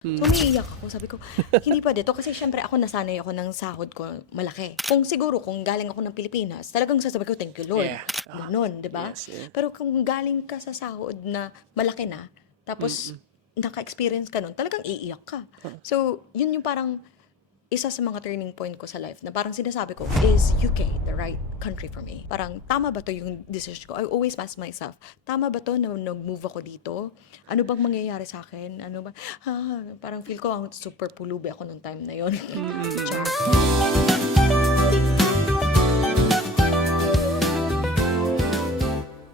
So, umiiyak ako. Sabi ko, hindi pwede to. Kasi syempre ako nasanay ako ng sahod ko malaki. Kung galing ako ng Pilipinas, talagang sasabi ko, thank you Lord. Yeah. Ganon, di ba? Yes, yeah. Pero kung galing ka sa sahod na malaki na, tapos naka-experience ka nun, talagang iiyak ka. So, yun yung parang isa sa mga turning point ko sa life na parang sinasabi ko, is UK the right country for me? Parang tama ba to yung decision ko? I always ask myself, tama ba to na nag-move ako dito? Ano bang mangyayari sa akin? Ano ba? Parang feel ko super pulubi ako nung time na yon. Char.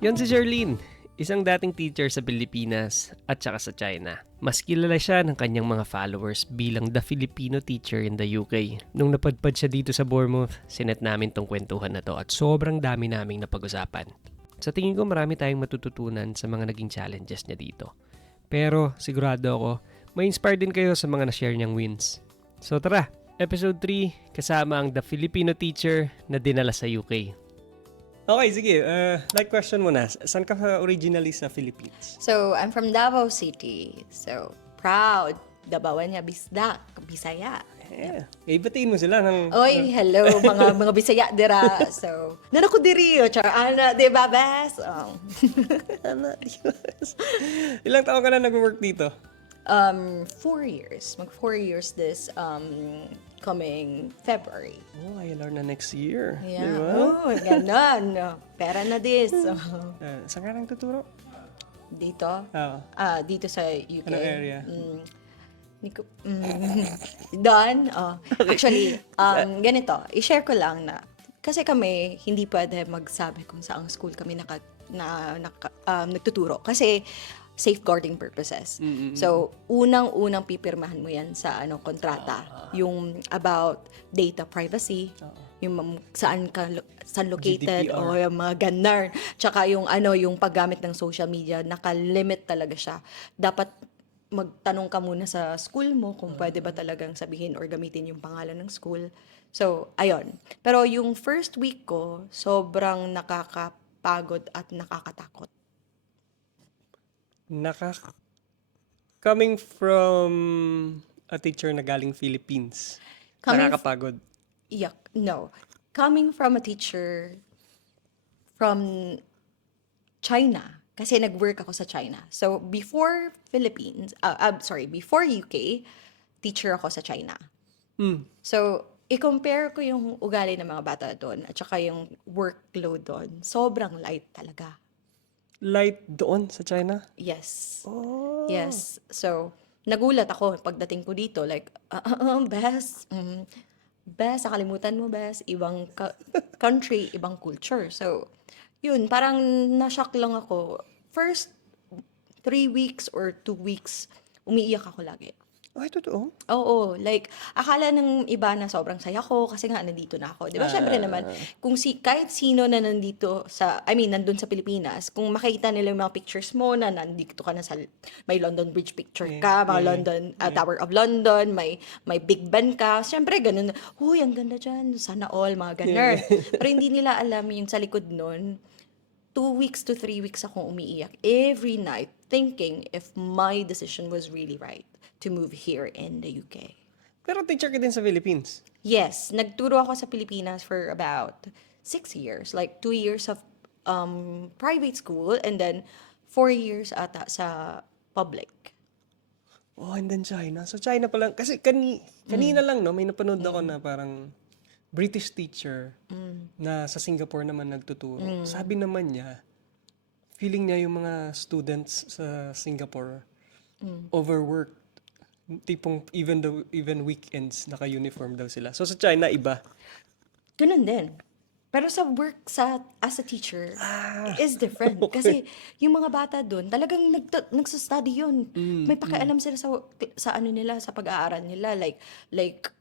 Yon si Jerlyn, isang dating teacher sa Pilipinas at saka sa China. Mas kilala siya ng kanyang mga followers bilang the Filipino teacher in the UK. Nung napadpad siya dito sa Bournemouth, sinet namin tong kwentuhan na to at sobrang dami naming napag-usapan. Sa tingin ko marami tayong matututunan sa mga naging challenges niya dito. Pero sigurado ako, may inspire din kayo sa mga na-share niyang wins. So tara, episode 3 kasama ang the Filipino teacher na dinala sa UK. Okay, sige. Like question mo na, saan ka originally sa Philippines? So, I'm from Davao City. So, proud. Dabawan niya Bisaya. Yeah. Batiin mo sila ng... Oy, hello mga Bisaya dira. So, nanako diri char ana, di ba bes? Ilang taon ka na nag-work dito? 4 years. Mag 4 years this coming February. Oh, ILR na next year. Yeah. Di ba? Oh, ganon. Pera na this. Saan ka nang tuturo? Dito? Oo. Dito sa UK. Anong area? Doon? Actually, ganito. I-share ko lang na kasi kami hindi pwede magsabi kung saang school kami nagtuturo. Kasi safeguarding purposes. So, unang-unang pipirmahan mo yan sa kontrata. Yung about data privacy, yung saan located, GDPR. o yung mga ganar. Tsaka yung yung paggamit ng social media, naka-limit talaga siya. Dapat magtanong ka muna sa school mo kung pwede ba talagang sabihin or gamitin yung pangalan ng school. So, ayun. Pero yung first week ko, sobrang nakakapagod at nakakatakot. Coming from a teacher na galing Philippines, nakakapagod. Yuck, no. Coming from a teacher from China, kasi nag-work ako sa China. So, before before UK, teacher ako sa China. So, i-compare ko yung ugali ng mga bata doon at saka yung workload doon, sobrang light talaga. Light doon sa China? Yes. Oh. Yes. So, nagulat ako pagdating ko dito. Like, Bes, Bes, nakalimutan mo, Bes. Ibang country, ibang culture. So, yun, parang na-shock lang ako. First 3 weeks or 2 weeks, umiiyak ako lagi. Ay, totoo? Oo, like, akala ng iba na sobrang saya ko kasi nga nandito na ako. Di ba, syempre naman, kung kahit sino na nandito nandun sa Pilipinas, kung makita nila yung mga pictures mo na nandito ka na sa, may London Bridge picture ka, mga London, Tower of London, may Big Ben ka, syempre ganun, huy, ang ganda dyan, sana all, mga ganun. Pero hindi nila alam yung sa likod nun, 2 weeks to 3 weeks akong umiiyak every night, thinking if my decision was really right to move here in the UK. Pero teacher ka din sa Philippines? Yes, nagturo ako sa Pilipinas for about 6 years. Like 2 years of private school and then 4 years ata sa public. Oh, and then China. So China pa lang. Kasi kanina lang, no, may napanood ako na parang British teacher na sa Singapore naman nagtuturo. Sabi naman niya, feeling niya yung mga students sa Singapore overworked. Tipong even weekends naka-uniform daw sila. So sa China iba. Ganun din. Pero sa work as a teacher is different. Kasi yung mga bata doon, talagang nagsa-study yun. May pakialam sila sa ano nila, sa pag-aaral nila. Like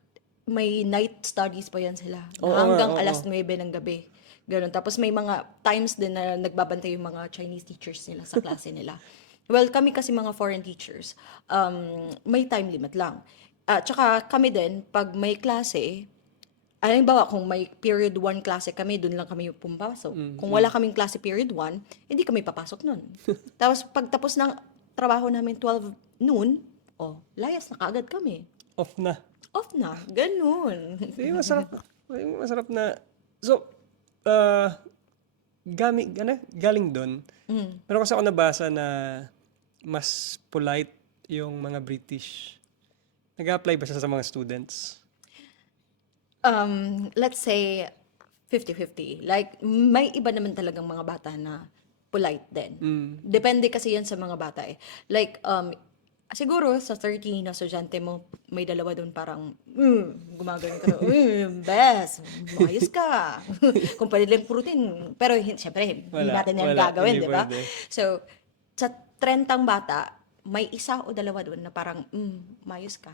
may night studies pa yan sila. Hanggang alas 9 ng gabi. Ganun. Tapos may mga times din na nagbabantay yung mga Chinese teachers nila sa klase nila. Well, kami kasi mga foreign teachers, may time limit lang. Tsaka kami din, pag may klase, halimbawa kung may period 1 klase kami, dun lang kami pumapasok. Kung wala kaming klase period 1, hindi kami papasok nun. Tapos pagtapos ng trabaho namin 12 noon, layas na kaagad kami. Off na. Off na, ganun. Masarap na. So, galing doon. Pero kasi ako nabasa na mas polite yung mga British. Nag-apply ba siya sa mga students? Let's say 50-50. Like, may iba naman talagang mga bata na polite din. Depende kasi yan sa mga bata eh. Like, siguro sa 30 na estudyante mo, may dalawa doon parang, gumagano ka na, best, ayos ka. Kung pwede lang purutin. Pero syempre, hindi natin yan gagawin, hindi di ba? pwede. So, sa 30 bata, may isa o dalawa doon na parang, mayos ka.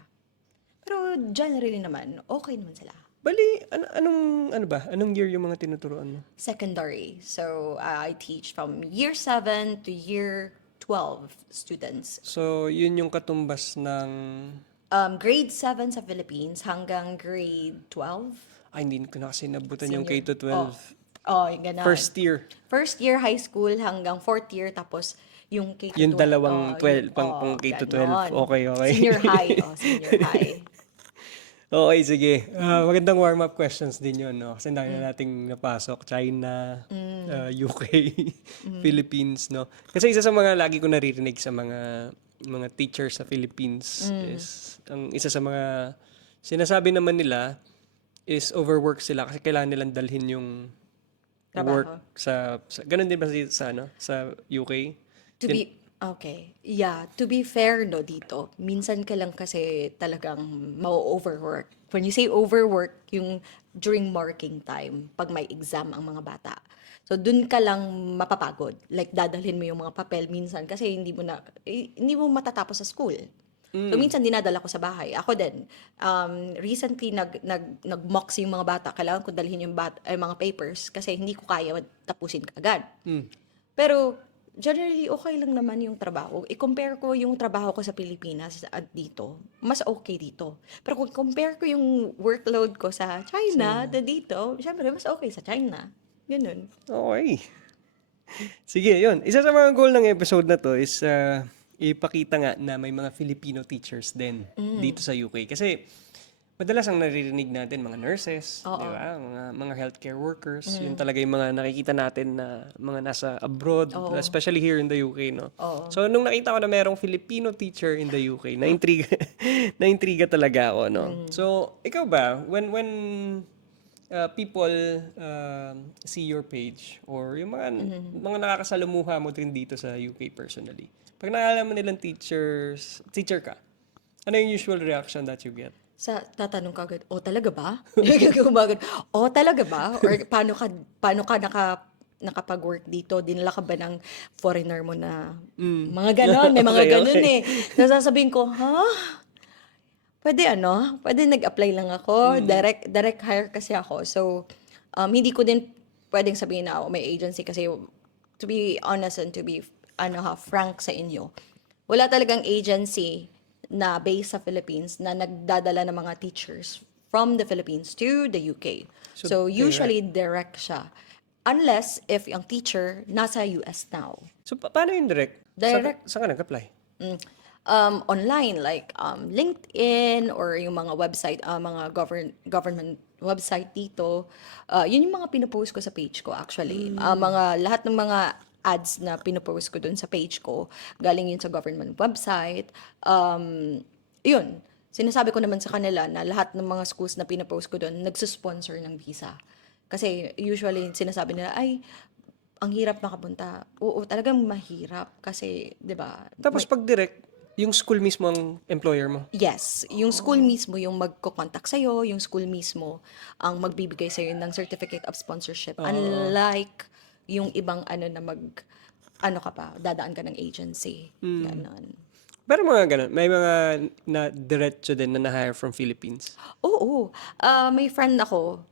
Pero generally naman, okay naman sila. Bali, anong year yung mga tinuturuan mo? Secondary. So, I teach from year 7 to year 12 students. So, yun yung katumbas ng... Grade 7 sa Philippines hanggang grade 12. Ay, hindi ko na kasi nabutan yung Senior. K-12. Yung ganun. First year. First year high school hanggang fourth year, tapos yung K-12. Yung dalawang 12, pang K-12. ganon. Okay. Senior high. Senior high. Okay, sige. Magandang warm-up questions din yun, no? Kasi dahil na nating napasok. China, UK, Philippines, no? Kasi isa sa mga lagi ko naririnig sa mga teachers sa Philippines is, ang isa sa mga sinasabi naman nila is overwork sila kasi kailangan nilang dalhin yung Trabaho. work sa ganun din ba sa UK? To be fair no dito, minsan ka lang kasi talagang ma-overwork. When you say overwork, yung during marking time, pag may exam ang mga bata. So dun ka lang mapapagod. Like dadalhin mo yung mga papel minsan kasi hindi mo matatapos sa school. So minsan dinadala ko sa bahay. Ako din. Recently nag-mocks yung mga bata. Kailangan ko dalhin yung mga papers kasi hindi ko kaya tapusin agad. Pero generally, okay lang naman yung trabaho. I-compare ko yung trabaho ko sa Pilipinas at dito, mas okay dito. Pero kung compare ko yung workload ko sa China, dito, syempre, mas okay sa China. Ganun. Okay. Sige, yun. Isa sa mga goal ng episode na to is ipakita nga na may mga Filipino teachers din dito sa UK. Kasi madalas ang naririnig natin mga nurses, di ba? Mga healthcare workers, yun talaga yung mga nakikita natin na mga nasa abroad, especially here in the UK, no? So nung nakita ko na merong Filipino teacher in the UK, na-intriga talaga ako, no? So ikaw ba, when people see your page or yung mga nakakasalamuha mo din dito sa UK personally, pag nakalaman nilang teacher ka, ano yung usual reaction that you get? Tatanong ka agad, talaga ba? Talaga ba? Or paano ka nakapag-work dito? Dinala ka ba ng foreigner mo na mga ganon? May mga ganon eh. Nasasabihin ko, Pwede nag-apply lang ako. Direct hire kasi ako. So, hindi ko din pwedeng sabihin na may agency kasi to be honest and to be frank sa inyo, wala talagang agency na based sa Philippines na nagdadala ng mga teachers from the Philippines to the UK. So usually direct siya. Unless if yung teacher nasa US now. So paano yung direct? Direct. Saan ka nag-apply? Online like LinkedIn or yung mga website, mga government website dito. Yun yung mga pinopost ko sa page ko actually. Lahat ng mga ads na pinopost ko dun sa page ko, galing yun sa government website. Yun, sinasabi ko naman sa kanila na lahat ng mga schools na pinopost ko dun, nagsusponsor ng visa. Kasi usually sinasabi nila, ay, ang hirap makapunta. Oo, talagang mahirap. Kasi, di ba? Tapos pag direct, yung school mismo ang employer mo? Yes, yung school mismo yung magko-contact sa'yo, yung school mismo ang magbibigay sa'yo ng certificate of sponsorship. Unlike yung ibang dadaan ka ng agency. Ganon. Pero mga ganun, may mga na diretso din na na-hire from Philippines? Oo. May friend ako,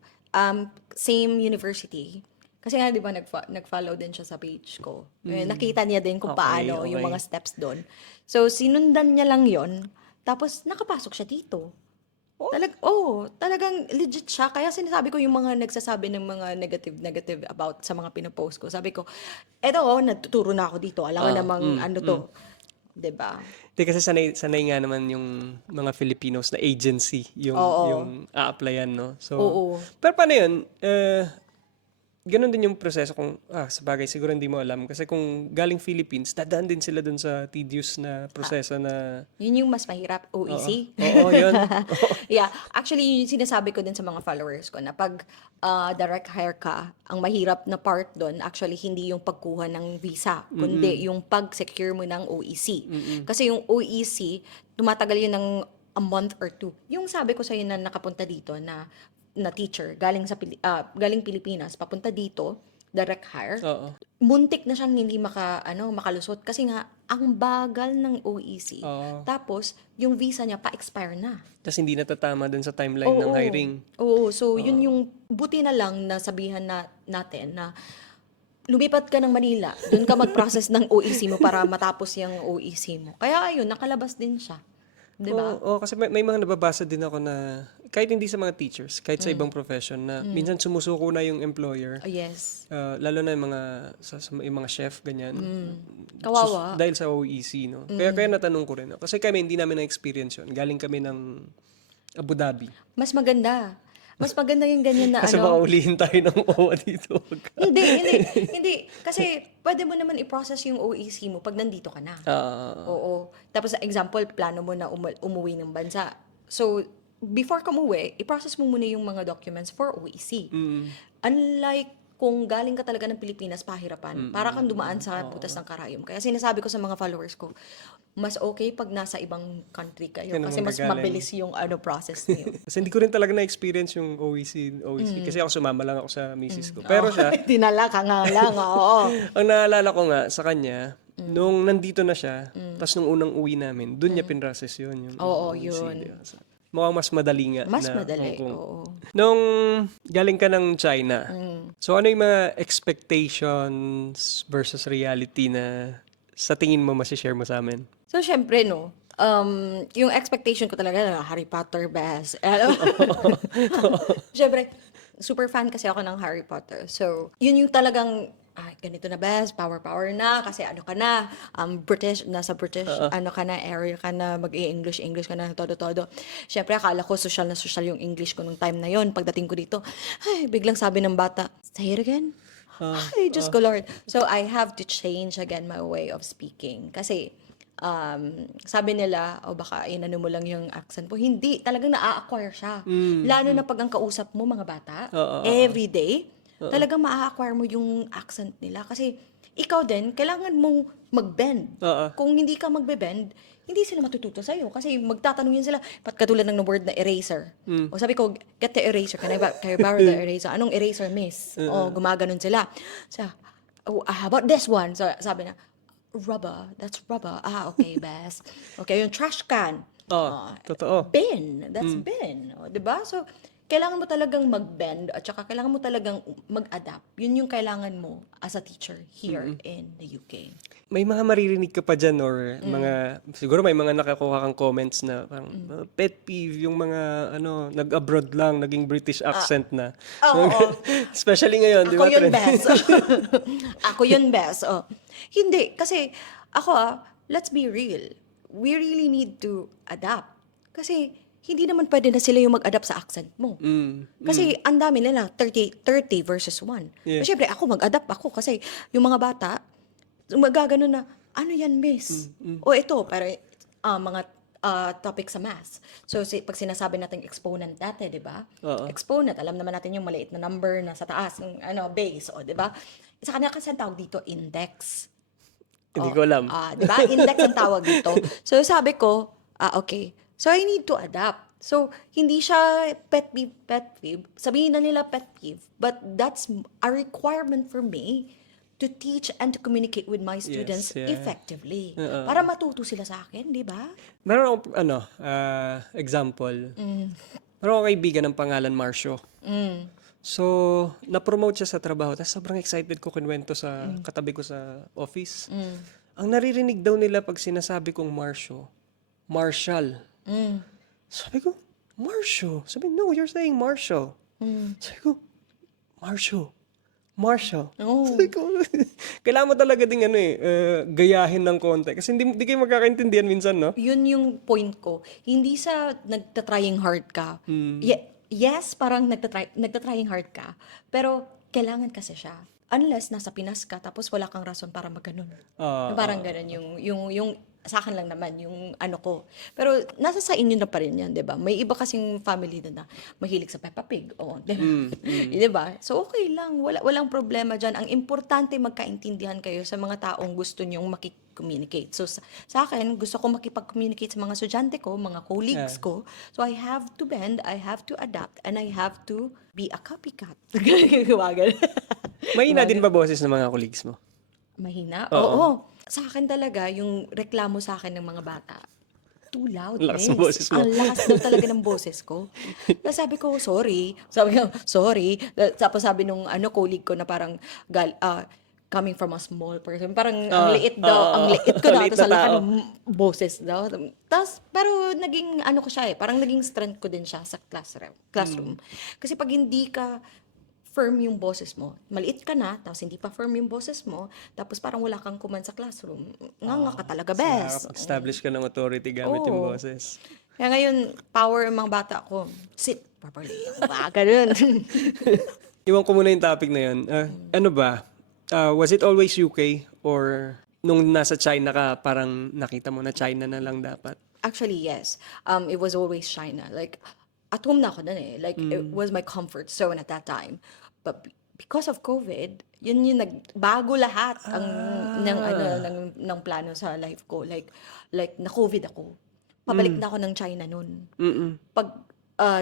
same university. Kasi nga, di ba, nag-follow din siya sa page ko. Nakita niya din kung paano yung mga steps doon. So, sinundan niya lang yon. Tapos, nakapasok siya dito. Talagang legit siya. Kaya sinasabi ko yung mga nagsasabi ng mga negative about sa mga pinopost ko. Sabi ko, natuturo na ako dito. Alam ko namang to. 'Di ba? Hindi kasi sanay nga naman yung mga Filipinos na agency yung Oo. yung a-applyan, no? So, Oo. pero paano yun? Ganun din yung proseso kung, sabagay, siguro hindi mo alam. Kasi kung galing Philippines, dadaan din sila dun sa tedious na proseso na, Yun yung mas mahirap, oo, OEC. oo, yun. Yeah, actually yun yung sinasabi ko din sa mga followers ko na pag direct hire ka, ang mahirap na part doon actually hindi yung pagkuha ng visa, kundi yung pag-secure mo ng OEC. Kasi yung OEC, tumatagal yun ng a month or two. Yung sabi ko sa na nakapunta dito na teacher galing Pilipinas papunta dito direct hire, Oo. muntik na siyang hindi makalusot kasi nga ang bagal ng OEC. Oo. Tapos yung visa niya pa-expire na. Tapos hindi natatama dun sa timeline ng hiring. Oo, so yun yung buti na lang na sabihan natin na lumipat ka ng Manila, doon ka mag-process ng OEC mo para matapos yung OEC mo. Kaya ayun, nakalabas din siya. 'Di ba? Oo, kasi may mga nababasa din ako na kahit hindi sa mga teachers, kahit sa ibang profession na minsan sumusuko na yung employer. Yes. Lalo na yung mga yung mga chef ganyan. Kawawa. Dahil sa OEC, no. Kaya natanong ko rin. Kasi kami hindi namin na-experience 'yon. Galing kami ng Abu Dhabi. Mas maganda. Mas maganda yung ganyan na Kasi baka ulihin tayo ng OWA dito. Hindi. Kasi pwede mo naman i-process yung OEC mo pag nandito ka na. Oo. Tapos example, plano mo na umuwi ng bansa. So, before ka umuwi, i-process mo muna yung mga documents for OEC. Unlike kung galing ka talaga ng Pilipinas, pahirapan. Para kang dumaan sa butas ng karayom. Kaya sinasabi ko sa mga followers ko, mas okay pag nasa ibang country kayo. Yan Kasi naman mas gagaling. mabilis yung process niyo. Kasi hindi ko rin talaga na-experience yung OEC. Kasi ako sumama lang ako sa misis ko. Pero siya, Dinala ka nga lang, oo. ang naalala ko nga sa kanya, nung nandito na siya, tapos nung unang uwi namin, dun niya pinrocess yun. Yung Oo, OEC, yun. di ba? So, mukhang mas madali nga Mas na madali, Hong Kong. oo. Nung galing ka ng China, so ano yung mga expectations versus reality na sa tingin mo masishare mo sa amin? So, syempre, no, yung expectation ko talaga na Harry Potter best. Syempre, super fan kasi ako ng Harry Potter. So, yun yung talagang, ganito na best, power na, kasi ano ka na, British, nasa British, ano ka na, area ka na, mag-i-English ka na, todo. Syempre, akala ko social na social yung English ko nung time na yon. Pagdating ko dito, biglang sabi ng bata, say it again. Ay, Diyos ko Lord. So, I have to change again my way of speaking. Kasi, sabi nila, baka inano mo lang yung accent mo. Hindi, talagang na-acquire siya. Lalo na pag ang kausap mo, mga bata, every day, talagang ma-acquire mo yung accent nila. Kasi, ikaw din, kailangan mong mag-bend. Kung hindi ka magbe-bend, hindi sila matututo sa'yo. Kasi magtatanong yan sila, katulad ng word na eraser. O sabi ko, get the eraser. Can I borrow the eraser? Anong eraser, miss? Gumaganon sila. So, how about this one? So, sabi na, rubber. That's rubber. Okay, best. Okay, yung trash can. Totoo. Bin. That's bin. Diba? So, kailangan mo talagang mag-bend at saka kailangan mo talagang mag-adapt. Yun yung kailangan mo as a teacher here in the UK. May mga maririnig ka pa dyan or mga, siguro may mga nakakuha kang comments na parang pet peeve, yung mga nag-abroad lang, naging British accent na. Oo. Especially ngayon, di Ako ba? yun trend? best. Ako yun best. Hindi, kasi ako let's be real. We really need to adapt. Kasi hindi naman pwede na sila yung mag-adapt sa accent mo. Kasi ang dami nila, 30 versus 1. Yeah. Siyempre, ako mag-adapt ako kasi yung mga bata, magagano na, ano yan, miss? O ito, pero mga topic sa math. So, pag sinasabi natin exponent dati, di ba? Exponent, alam naman natin yung maliit na number na sa taas, yung base, di ba? Sa kanila kasi ang tawag dito, index. Hindi ko alam. Di ba? Index ang tawag dito. So, sabi ko, okay. So, I need to adapt. So, hindi siya pet peeve. Sabihin na nila pet peeve. But that's a requirement for me to teach and to communicate with my students effectively. Para matuto sila sa akin, di ba? Meron akong, example. Meron akong kaibigan ng pangalan Marcio. So, na-promote siya sa trabaho. Tapos sobrang excited ko kinwento sa katabi ko sa office. Ang naririnig daw nila pag sinasabi kong Marcio, Marshall. Sabi ko, Marcio. Sabi, no, you're saying Marshall. Sabi ko, Marcio. Marshall. Oo. Sabi ko, kailangan mo talaga ding gayahin ng konti. Kasi hindi kayo magkakaintindihan minsan, no? Yun yung point ko. Hindi sa nagtatrying hard ka. Yes, parang nagtatrying hard ka. Pero kailangan kasi siya. Unless nasa Pinas ka, tapos wala kang rason para magganon. Parang ganun yung sa akin lang naman, yung ano ko. Pero nasa sa inyo na pa rin yan, di ba? May iba kasing family na mahilig sa Peppa Pig. Oo, di ba? Di ba? So, okay lang. Walang problema dyan. Ang importante, magkaintindihan kayo sa mga taong gusto nyong makikommunicate. So, sa akin, gusto ko makipag-communicate sa mga estudyante ko, mga colleagues ko. So, I have to bend, I have to adapt, and I have to be a copycat. Gawagan. Mahina din ba boses ng mga colleagues mo? Mahina? Oo. Oo. Sa akin talaga, yung reklamo sa akin ng mga bata, too loud, Lakas miss. ng boses mo. Ang lakas daw talaga ng boses ko. Tapos sabi ko, sorry. Sabi ko, sorry. Tapos sabi nung colleague ko na parang, coming from a small person, parang ang liit daw, ang liit ko daw, Liit tapos na ang laki tao. ng boses daw. Tapos, pero naging ano ko siya parang naging strength ko din siya sa classroom. Kasi pag hindi ka firm yung boses mo. Maliit ka na, tapos hindi pa firm yung boses mo, tapos parang wala kang command sa classroom. Nga ka talaga, best. Establish ka ng authority gamit yung Oo. boses. Kaya ngayon, power ang mga bata ko. Sit properly. Ganun. Iwan ko muna yung topic na yun. Ano ba? Was it always UK? Or nung nasa China ka, parang nakita mo na China na lang dapat? Actually, yes. It was always China. Like, at home na ako nun eh. Like, it was my comfort zone at that time. But because of COVID, yun yung nagbago lahat ng plano sa life ko. Like na COVID ako. Pabalik na ako ng China nun. Pag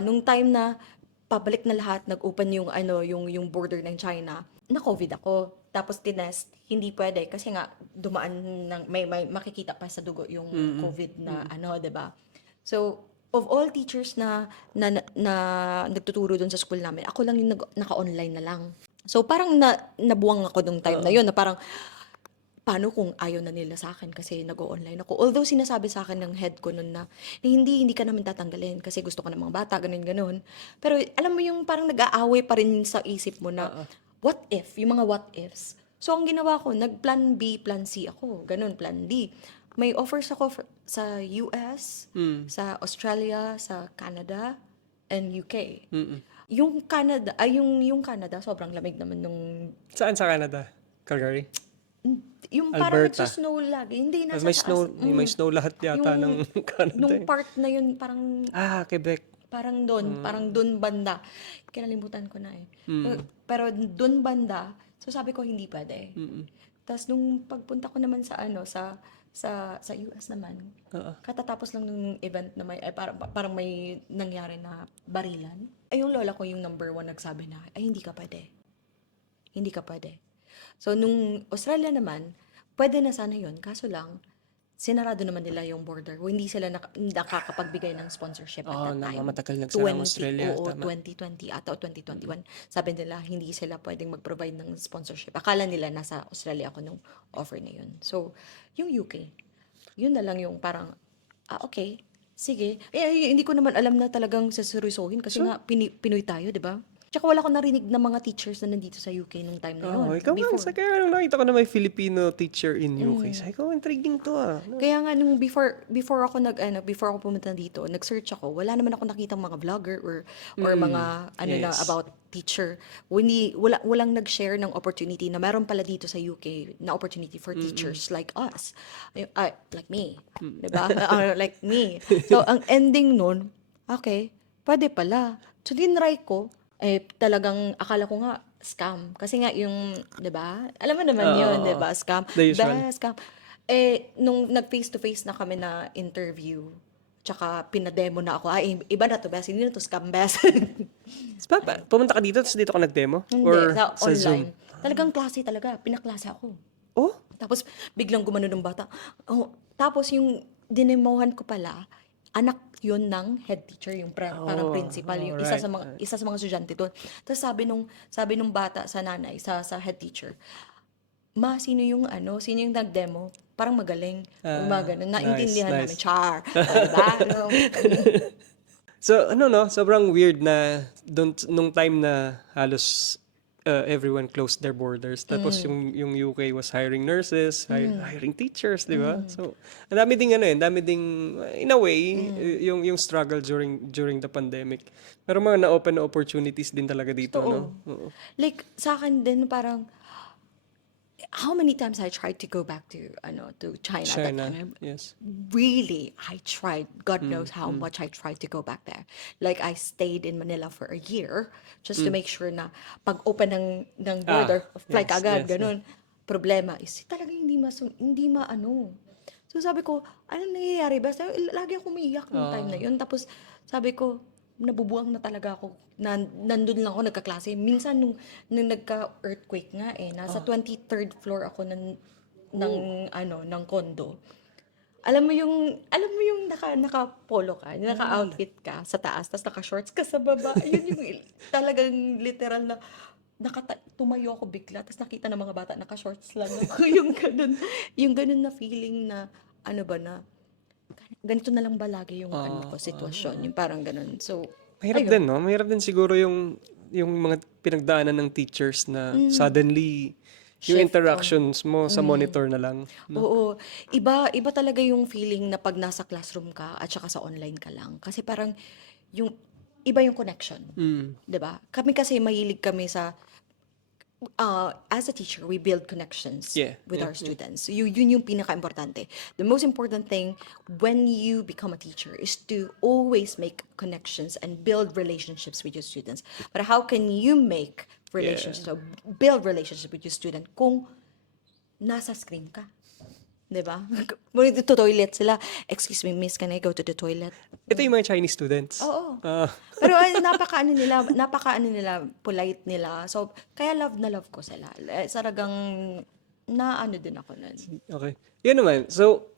nung time na pabalik na lahat, nag-open yung border ng China, na COVID ako. Tapos tinest, hindi pwede kasi nga dumaan may makikita pa sa dugo yung COVID na 'di ba? So, of all teachers na nagtuturo doon sa school namin, ako lang yung naka-online na lang. So, parang nabuwang ako nung time na yun, na parang, paano kung ayaw na nila sa akin kasi nag-o-online ako. Although, sinasabi sa akin ng head ko nun na hindi ka naman tatanggalin kasi gusto ko ng mga bata, ganun. Pero, alam mo yung parang nag-aaway pa rin sa isip mo na, what if? Yung mga what ifs. So, ang ginawa ko, nag-plan B, plan C ako. Ganun, plan D. May offers ako sa US, sa Australia, sa Canada, and UK. Yung Canada, yung Canada, sobrang lamig naman nung, Saan sa Canada? Calgary? yung parang Alberta. nagsusnow lagi. Hindi, nasa May snow, taas. may snow lahat yata ng Canada. Nung part na yun, parang Quebec. parang doon banda. Kinalimutan ko na eh. Pero doon banda, so sabi ko hindi pwede. Tapos nung pagpunta ko naman sa sa US naman, katatapos lang ng event na parang may nangyari na barilan. Ay, yung lola ko yung number 1 nagsabi na, ay hindi ka pwede. Hindi ka pwede. So nung Australia naman, pwede na sana yun. Kaso lang, sinarado naman nila yung border. Hindi sila nakakapagbigay ng sponsorship at that time. Matagal nagsara ang Australia. Oo, Tama. 2020 ata o 2021. Sabi nila, hindi sila pwedeng mag-provide ng sponsorship. Akala nila nasa Australia ako nung offer na yun. So, yung UK, yun na lang yung parang, okay, sige. Hindi ko naman alam na talagang saseryosohin kasi nga Pinoy tayo, di ba? Tsaka wala ko narinig na mga teachers na nandito sa UK nung time na yun. Ikaw nga. Sa kaya nakita ko na may Filipino teacher in UK. Sabi ko, intriguing to Kaya nga nung before ako pumunta dito, nag-search ako, wala naman ako nakitang mga vlogger or mga na about teacher. Walang nag-share ng opportunity na meron pala dito sa UK na opportunity for teachers like us. Like me. Diba? Like me. So, ang ending nun, okay, pwede pala. So, dinry ko, talagang akala ko nga scam. Kasi nga yung, 'di ba? Alam mo naman 'yun, 'di ba? Scam. The usual. Scam. Nung nag face to face na kami na interview, tsaka pinademo na ako. Iba na to, best. Hindi na to scam, best. Pumunta ka dito, tapos dito ka nag-demo? Hindi, Or sa sa Zoom? online. Talagang klase talaga. Pinaklase ako. Oh? Tapos biglang gumano ng bata. Tapos yung dinemohan ko pala, anak yun ng head teacher, yung parang principal, yung isa sa mga estudyante doon. Tapos sabi nung bata sa nanay, sa head teacher, ma, sino yung nag-demo? Parang magaling. Mga ganun. Naintindihan nice. namin. Char. Diba? So, sobrang weird na nung time na halos everyone closed their borders. Tapos yung UK was hiring nurses, hiring teachers, di ba? So, ang dami ding ang dami ding in a way yung struggle during the pandemic. Pero mga na-open na opportunities din talaga dito, no? Oo. Like, sa akin din, parang, how many times I tried to go back to China at that China, time. yes. Really, I tried. God knows how much I tried to go back there. Like, I stayed in Manila for a year just to make sure na pag open ng border, fly yes, ka agad, yes, ganun. Problema is, talaga hindi maano. So sabi ko, anong nangyayari ba? Lagi ako umiiyak nung time na yun. Tapos sabi ko, nabubuang na talaga ako. Nandun lang ako nagkaklase. Minsan nung nagka-earthquake nga nasa 23rd floor ako ng condo. Alam mo yung naka-polo ka, naka-outfit ka sa taas, tapos naka-shorts ka sa baba. Yun yung talagang literal na tumayo ako bigla, tapos nakita ng mga bata, naka-shorts lang ako. yung ganun na feeling na, ganito na lang ba lagi yung sitwasyon, yung parang ganun. So, Mahirap ayun. din, no? Mahirap din siguro yung mga pinagdaanan ng teachers na suddenly yung Shift, interactions mo sa monitor na lang. Oo. Iba talaga yung feeling na pag nasa classroom ka at saka sa online ka lang. Kasi parang iba yung connection. 'Di ba? Kami kasi mahilig kami sa as a teacher, we build connections with our students. Yun yung pinaka-importante. The most important thing when you become a teacher is to always make connections and build relationships with your students. But how can you make relationships or build relationships with your student kung nasa screen ka? 'Di ba? Kung to toilet sila, excuse me, miss, can I go to the toilet? Ito yung mga Chinese students. Oo. Ah, Pero napaka nila, polite nila. So, kaya love na love ko sila. Talagang din ako nun. okay. Yan naman. So,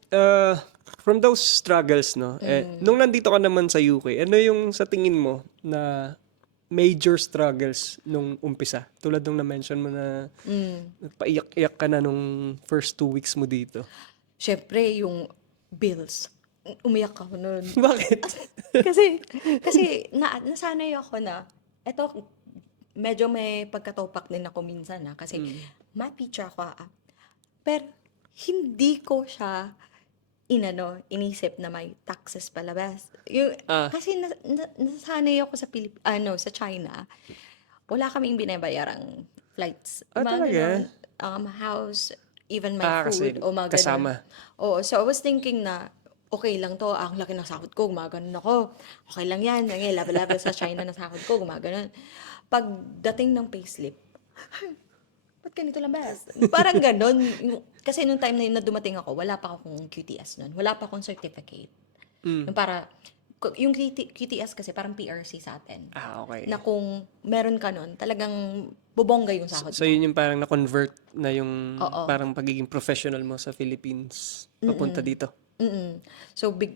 from those struggles, no? Nung nandito ka naman sa UK, ano yung sa tingin mo na major struggles nung umpisa? Tulad nung na-mention mo na nagpaiyak-iyak ka na nung first 2 weeks mo dito. Siyempre, yung bills. Umiyak ako nun. Bakit? kasi nasanay ako na, eto, medyo may pagkatopak din ako minsan kasi math teacher ako pero hindi ko siya inisip na may taxes palabas. Kasi nasanay ako sa China, wala kaming binabayarang flights. Talaga? House, even my Kasi food, o mga ganun. kasama. Oo, so I was thinking na, okay lang to, ang laki ng sahod ko, gumaganon ako. Okay lang yan, level sa China na sahod ko, gumaganon. Pagdating ng payslip, ba't ganito lang ba? Parang ganon. Kasi nung time na dumating ako, wala pa akong QTS nun. Wala pa akong certificate. Yung QTS kasi parang PRC sa atin. Okay. Na kung meron ka nun, talagang bubongga yung sahod So, yun yung parang na-convert na yung Oo. parang pagiging professional mo sa Philippines papunta dito. So, 1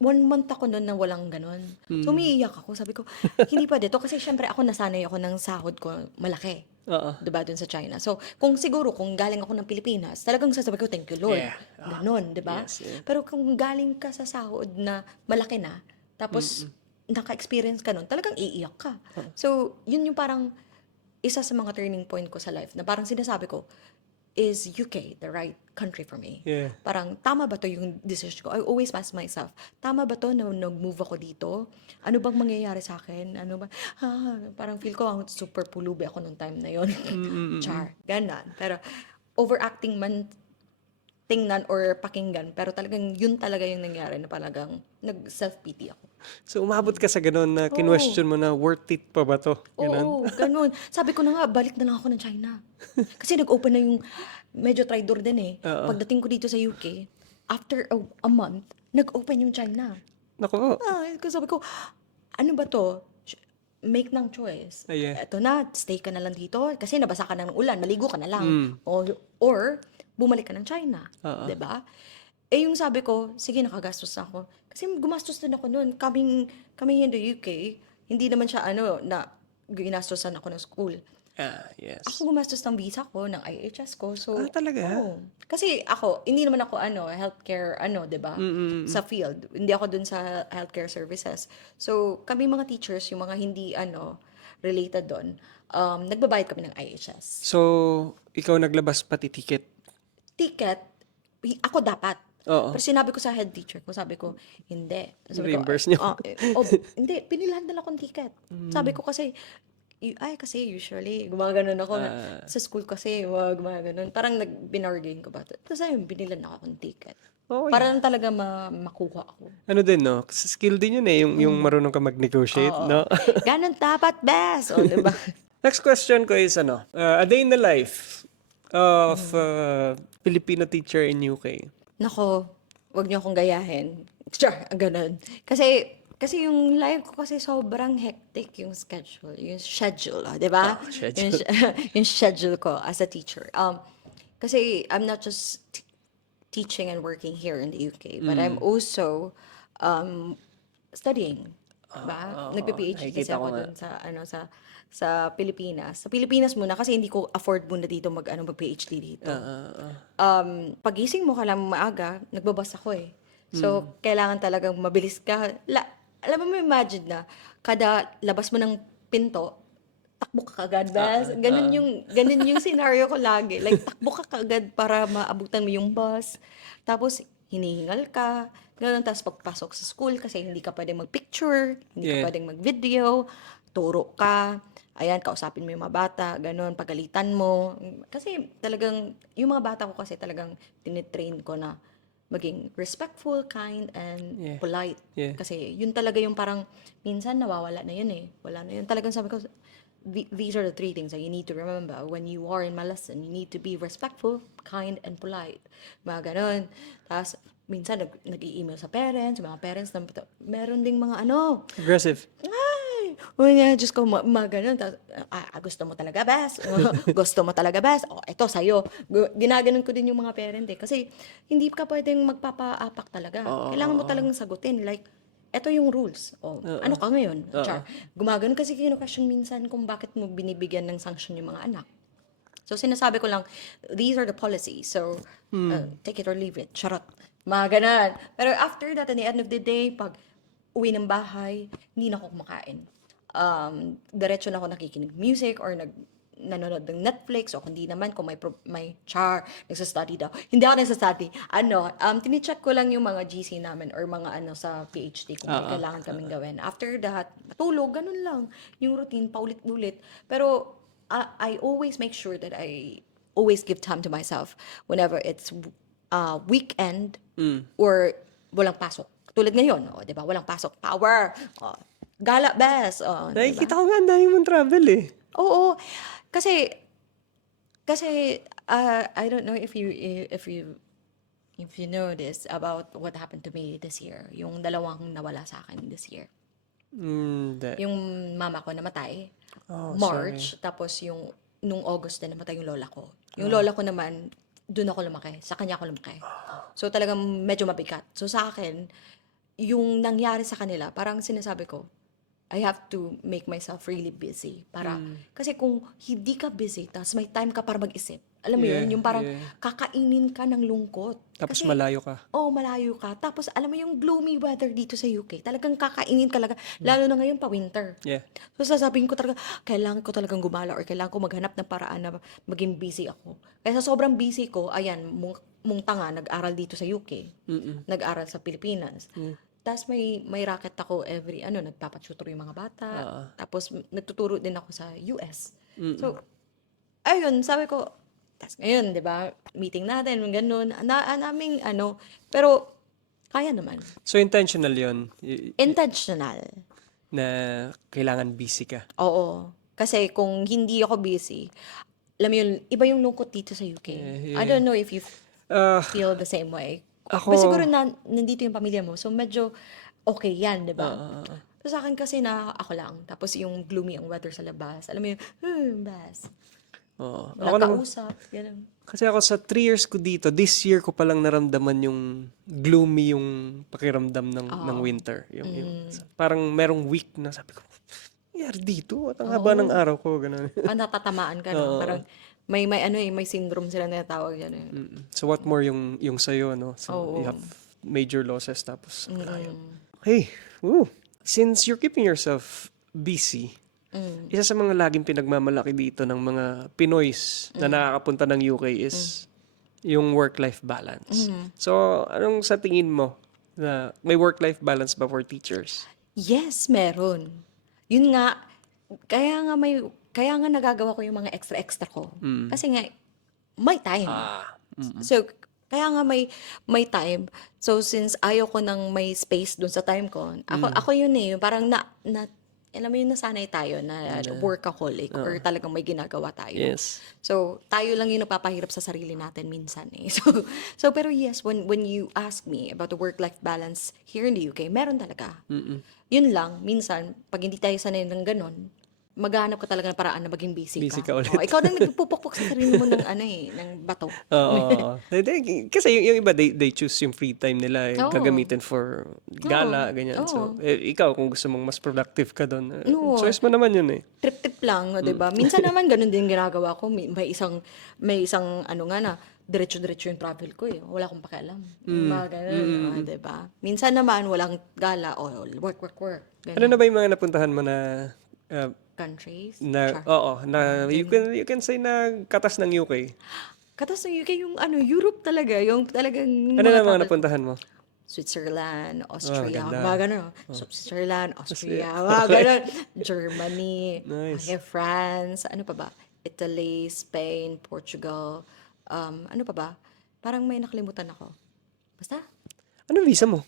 month ako noon na walang ganun. So, umiiyak ako. Sabi ko, hindi pa dito. Kasi syempre ako nasanay ako ng sahod ko malaki. Oo. Diba, dun sa China. So, kung galing ako ng Pilipinas, talagang sasabi ko, thank you, Lord. Yeah. Ganon, diba? Yes, yeah. Pero kung galing ka sa sahod na malaki na, tapos naka-experience ka nun, talagang iiyak ka. So, yun yung parang isa sa mga turning point ko sa life na parang sinasabi ko, is UK the right country for me? Yeah. Parang, tama ba to yung decision ko? I always ask myself, tama ba to na nag-move ako dito? Ano bang mangyayari sa akin? Ano ba? Parang feel ko, super pulubi ako nung time na yon. Char. Ganon. Pero, overacting man tingnan or pakinggan, pero talagang yun talaga yung nangyari na talagang nag-self-pity ako. So, umabot ka sa ganun na kinwestiyon mo na worth it pa ba to? Ganun? Oo, ganun. Sabi ko na nga, balik na lang ako ng China. Kasi nag-open na yung, medyo traitor din Pagdating ko dito sa UK, after a month, nag-open yung China. Naku. Sabi ko, ano ba to? Make ng choice. Yeah. Eto na, stay ka na lang dito kasi nabasa ka na ng ulan, maligo ka na lang. Or bumalik ka ng China. Diba? Yung sabi ko, sige, nakagastos na ako. Kasi gumastos din ako noon. Coming in the UK, hindi naman siya na ginastosan ako ng school. Yes. Ako gumastos ng visa ko, ng IHS ko. So, Talaga? oo. Kasi ako, hindi naman ako healthcare, 'di ba? Sa field. Hindi ako dun sa healthcare services. So, kami mga teachers, yung mga hindi related doon, nagbabayad kami ng IHS. So, ikaw naglabas pati ticket? Ticket, ako dapat. Oo. Pero sinabi ko sa head teacher ko, sabi ko, hindi. Sabi ko, Reimburse niyo? hindi, pinilahan na akong ticket. Sabi ko kasi, kasi usually, gumaganon ako. Sa school kasi, wag gumaganon. Parang binargain ko ba? Tapos ayun, binilan na akong ticket. Okay. Para lang talaga makuha ako. Ano din, no? Skill din yun eh, yung marunong ka mag-negotiate, no? Ganon dapat, best. O, diba? Next question ko is a day in the life of Filipino teacher in UK. Nako, wag niyo akong gayahin. Sure, ganun. Kasi yung life ko kasi sobrang hectic yung schedule. Yung schedule, di ba? Schedule. Yung schedule ko as a teacher. Kasi I'm not just teaching and working here in the UK, but I'm also studying. Diba? Nagpe-PhD kasi nakikita ko ako nga. dun sa Pilipinas. Sa Pilipinas muna kasi hindi ko afford muna dito mag-PhD dito. Pagising mo kailangan mo maaga, nagbabas ako eh. So, kailangan talagang mabilis ka. Alam mo, imagine na, kada labas mo ng pinto, takbo ka kagad. Ganun yung scenario ko lagi. Like, takbo ka kagad para maabutan mo yung bus. Tapos, hinihingal ka. Ganun, tapos pagpasok sa school kasi hindi ka pwedeng mag-picture, hindi ka pwedeng mag-video, turo ka. Ayan, kausapin mo yung mga bata, ganun, pagalitan mo. Kasi talagang, yung mga bata ko kasi talagang tinitrain ko na maging respectful, kind, and polite. Yeah. Kasi yun talaga yung parang, minsan nawawala na yun eh. Wala na yun. Talagang sabi ko, these are the 3 things that you need to remember when you are in my lesson. You need to be respectful, kind, and polite. Mga ganun. Tapos, minsan nag-i-email sa parents, mga parents, meron ding mga Aggressive. ay, Diyos ko, ganun. Tapos, gusto mo talaga, best. Gusto mo talaga, best. Ito, sa'yo. Ginaganon ko din yung mga parent eh. Kasi, hindi ka pwedeng magpapaapak talaga. Kailangan mo talagang sagutin. Like, eto yung rules. Ano ka ngayon? Char. Gumagano kasi kino-question minsan kung bakit mo binibigyan ng sanction yung mga anak. So, sinasabi ko lang, these are the policies. So, take it or leave it. Charot. Mga ganan. Pero after that, at the end of the day, pag uwi ng bahay, hindi na ako kumakain. Diretso na ako nakikinig music or nanonood ng Netflix o kundi naman kung may nagsa-study daw. Hindi ako nagsa-study. Tinicheck ko lang yung mga GC namin or mga sa PhD kung may kailangan kaming gawin. After that, matulog, ganun lang. Yung routine, paulit-ulit. Pero I always make sure that I always give time to myself whenever it's weekend or walang pasok. Tulad ngayon, di ba? Walang pasok. Power. Gala, best. Nakikita ko nga, ang dami mong travel eh. Oo. Kasi I don't know if you know this about what happened to me this year. Yung dalawang nawala sa akin this year. Yung mama ko namatay. March. Tapos nung August na namatay yung lola ko. Yung lola ko naman, doon ako lumaki. Sa kanya ako lumaki. So talagang medyo mabigat. So sa akin, yung nangyari sa kanila, parang sinasabi ko, I have to make myself really busy. Kasi kung hindi ka busy, tapos may time ka para mag-isip, alam mo yun, yung parang kakainin ka ng lungkot. Tapos Kasi, malayo ka. malayo ka. Tapos alam mo yung gloomy weather dito sa UK, talagang kakainin ka talaga. Lalo na ngayon pa winter. Yeah. So sasabihin ko talaga, kailangan ko talagang gumala or kailangan ko maghanap ng paraan na maging busy ako. Kaya sa sobrang busy ko, ayan, mung tanga, nag-aral dito sa UK. Nag-aral sa Pilipinas. Tapos may racket ako nagpapatutor yung mga bata. Tapos nagtuturo din ako sa US. So, ayun, sabi ko, tapos ngayon, di ba, meeting natin, ganun, naming pero kaya naman. So, intentional yun Intentional. na kailangan busy ka. Oo. Kasi kung hindi ako busy, alam mo yun, iba yung lungkot dito sa UK. I don't know if you feel the same way. Pero siguro nandito yung pamilya mo, so medyo okay yan, di ba? So sa akin kasi ako lang, tapos yung gloomy ang weather sa labas, alam mo yun, bas. Walang kausap, gano'n. Kasi ako sa 3 years ko dito, this year ko palang naramdaman yung gloomy yung pakiramdam ng winter. Yung parang merong week na sabi ko, nangyari dito? At ang haba ng araw ko, gano'n. Natatamaan ka, no? Parang may syndrome sila na tawag yan. Eh. So what more yung sa'yo, no? So you have major losses tapos grabe. Okay. Woo. Since you're keeping yourself busy, isa sa mga laging pinagmamalaki dito ng mga Pinoys na nakakapunta ng UK is yung work-life balance. So, anong sa tingin mo na may work-life balance ba for teachers? Yes, meron. Yun nga, kaya nga nagagawa ko yung mga extra ko. Kasi nga, may time. So, kaya nga may time. So, since ayaw ko nang may space dun sa time ko, ako yun eh, parang alam mo yun, nasanay tayo na workaholic or talagang may ginagawa tayo. Yes. So, tayo lang yung napapahirap sa sarili natin minsan eh. So pero yes, when you ask me about the work-life balance here in the UK, meron talaga. Yun lang, minsan, pag hindi tayo sanay ng ganun, maghanap ka talaga ng paraan na maging busy Busy ka. ka ulit. Ikaw na nagpupukpok sa sarili mo ng ng bato. Oo. Kasi yung iba, they choose yung free time nila, Oo. gagamitin for gala, ganyan. So, ikaw, kung gusto mong mas productive ka doon, choice mo naman yun eh. Trip-trip lang, 'di ba? Minsan naman ganun din ginagawa ko. May isang ano nga na diretso-diretso yung travel ko eh. Wala akong pakialam. Mga ganun, 'di ba? Minsan naman walang gala o work. Ano na ba yung mga napuntahan mo na Countries. you can say na katas ng UK? Katas ng UK yung Europe talaga, yung talagang Ano na mga travel- napuntahan mo? Switzerland, Austria, ganda. mga gano'n. So, Switzerland, Austria, mga gano'n. Germany, Nice. France, ano pa ba? Italy, Spain, Portugal, ano pa ba? Parang may nakalimutan ako. Basta, Ano visa mo?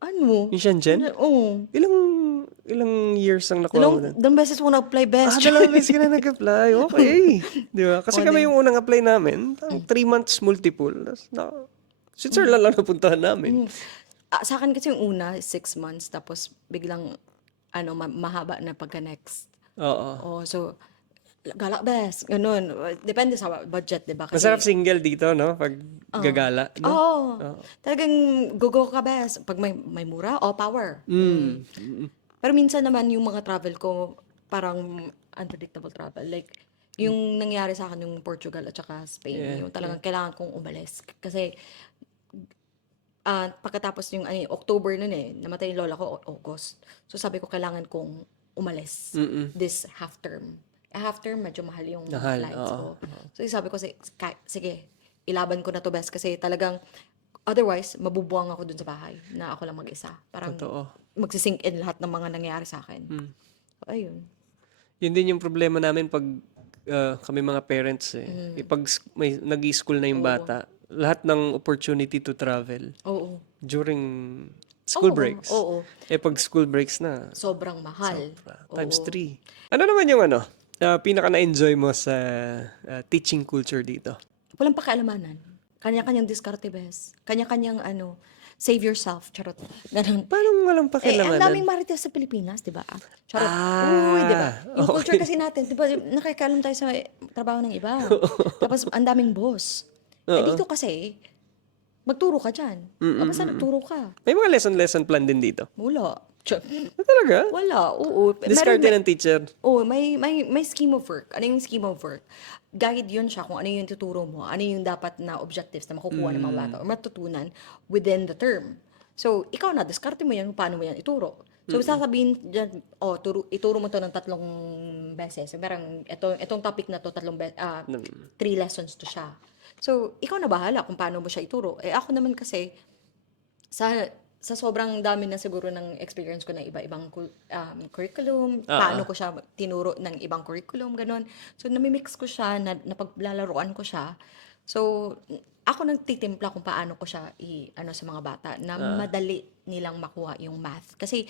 ano? Yung Shenzhen? Oo. Ilang years ang nakuha mo doon? Dalawang beses mo na-apply best. Dalawang beses ka na nag-apply. Okay. Di ba? Kasi kami yung unang apply namin, 3 months multiple. Switzerland lang napuntahan namin. Sa akin kasi yung una, 6 months, tapos biglang, mahaba na pagka-next. Oo. So, galak best, ganun. Depende sa budget, di ba? Kasi, Masarap single dito, no? Pag gagala. No? Oo. Talagang go ka best. Pag may mura, power. Pero minsan naman yung mga travel ko, parang unpredictable travel. Like, yung nangyari sa akin yung Portugal at saka Spain, yung talagang kailangan kong umalis. Kasi, pagkatapos yung October nun namatay yung lola ko, August. So sabi ko, kailangan kong umalis this half term. Half term, medyo mahal yung flights ko. So sabi ko, sige, ilaban ko na to best kasi talagang otherwise, mabubuang ako dun sa bahay na ako lang mag-isa. Parang magsisink in lahat ng mga nangyayari sa akin. So, ayun. Yun din yung problema namin pag kami mga parents eh. Pag may nag-i-school na yung bata, lahat ng opportunity to travel Oo. during school breaks. Oo. Pag school breaks na, Sobrang mahal. times 3. Ano naman yung pinaka na-enjoy mo sa teaching culture dito? Walang pakialamanan. Kanya-kanyang diskarte best. Kanya-kanyang save yourself. Charot. Ganun. Paano walang Ang pakialamanan? daming marites sa Pilipinas, di ba? Charot. Uy, di ba? Yung culture kasi natin, di ba, nakikaalam tayo sa trabaho ng iba. Tapos, ang daming boss. Dito kasi, magturo ka dyan. Basta nagturo ka. May mga lesson plan din dito. Wala. Talaga? Wala. Oo. Discarte ng teacher. May scheme of work. Ano yung scheme of work? Guide yun siya kung ano yung tuturo mo, ano yung dapat na objectives na makukuha ng mga bata o matutunan within the term. So, ikaw na, diskarte mo yan kung paano mo yan ituro. So, sasabihin dyan, ituro mo to ng 3 beses. Parang, itong topic na to, 3 lessons to siya. So, ikaw na bahala kung paano mo siya ituro. Ako naman kasi, sa sobrang dami na siguro ng experience ko ng iba-ibang curriculum, paano ko siya tinuro ng ibang curriculum, ganon. So, namimix ko siya, napaglalaroan ko siya. So, ako nagtitimpla kung paano ko siya sa mga bata na madali nilang makuha yung math. Kasi,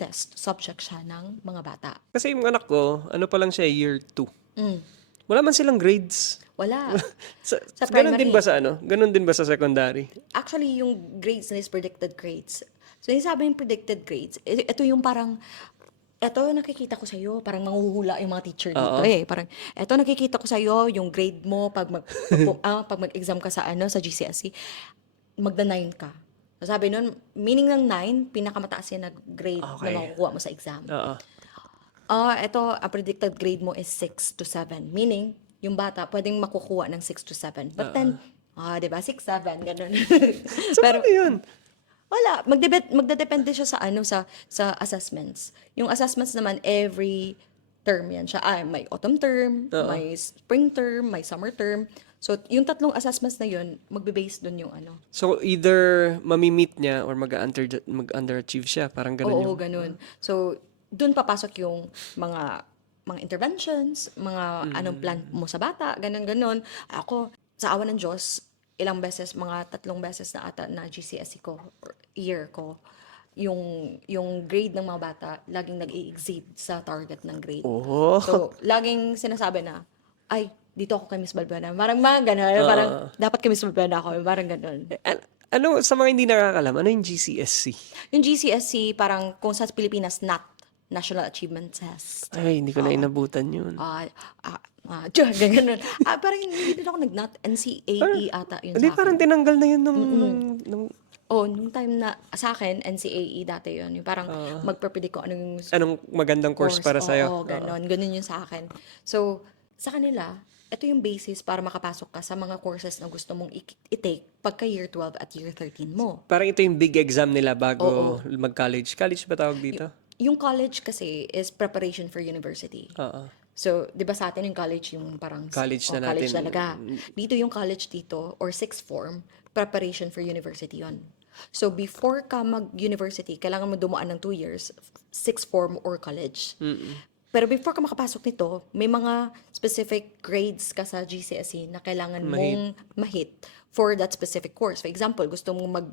test subject siya ng mga bata. Kasi yung anak ko, pa lang siya, year 2. Wala man silang grades. Wala. Sa Ganun din primary. ba sa Ganun din ba sa secondary? Actually, yung grades na is predicted grades. So, yung sabi yung predicted grades, ito yung parang, ito nakikita ko sa'yo, parang manghuhula yung mga teacher dito Parang, ito nakikita ko sa'yo, yung grade mo, pag mag-exam ka sa GCSE, magda-9 ka. So, sabi nun, meaning ng 9, pinakamataas yan na grade na makukuha mo sa exam. Ito, ang predicted grade mo is 6 to 7. Meaning, yung bata pwedeng makukuha ng 6 to 7. But then, di ba, 6, 7, ganun. So, Pero, paano yun? wala, magdedepende siya sa assessments. Yung assessments naman every term yan siya. May autumn term, may spring term, may summer term. So, yung tatlong assessments na yun, magbe-base dun yung ano. So, either mamimit niya or mag-underachieve siya. Parang ganun Oo, yung... ganun. So, dun papasok yung mga interventions, mga anong plan mo sa bata, ganun. Ako, sa awa ng Diyos, ilang beses, mga 3 beses na ata na GCSE ko, or year ko, yung grade ng mga bata, laging nag-i-exceed sa target ng grade. Oh. So, laging sinasabi na, ay, dito ako kay Miss Balbuena. Parang mga gano'n. Parang, dapat kay Miss Balbuena ako. Parang gano'n. Ano, sa mga hindi nakakalam, ano yung GCSE? Yung GCSE, parang kung sa Pilipinas, NAT, National Achievement Test. Ay, hindi ko na inabutan yun. Ganun. Parang hindi din ako nag-NAT. NCAE ata yun Hindi, sa parang akin. tinanggal na yun nung Nung time na, sa akin, NCAE dati yun. Yung parang magpe-predict ko anong anong magandang course para sa'yo. Oo, ganon. Ganon yun sa akin. So, sa kanila, ito yung basis para makapasok ka sa mga courses na gusto mong i-take pagka year 12 at year 13 mo. Parang ito yung big exam nila bago mag-college. College ba tawag dito? Yung college kasi is preparation for university. Oo. So, di ba sa atin yung college yung parang College na college natin. talaga. Dito yung college dito or sixth form, preparation for university yon. So, before ka mag-university, kailangan mo dumaan ng 2 years, sixth form or college. Pero before ka makapasok nito, may mga specific grades ka sa GCSE na kailangan mong ma-hit for that specific course. For example, gusto mong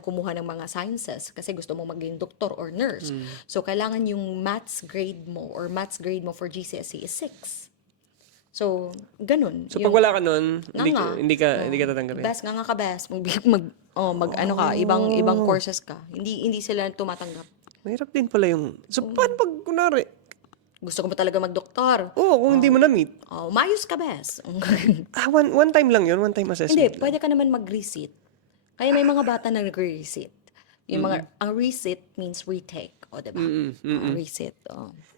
kumuha ng mga sciences kasi gusto mong maging doktor or nurse. So, kailangan yung maths grade mo or maths grade mo for GCSE is 6. So, ganun. So, pag wala ka nun, Nga. hindi ka tatanggapin. Best ka best. Ibang courses ka. Hindi sila tumatanggap. Mahirap din pala yung... So, paano pag, kunwari, Gusto ko ba talaga magdoktor? kung hindi mo na-meet, Mayos ka best. one time lang yun, one time assessment. Hindi, pwede ka naman mag-resit. Kaya may mga bata na nag-resit. Yung ang resit means retake. O, diba? Resit.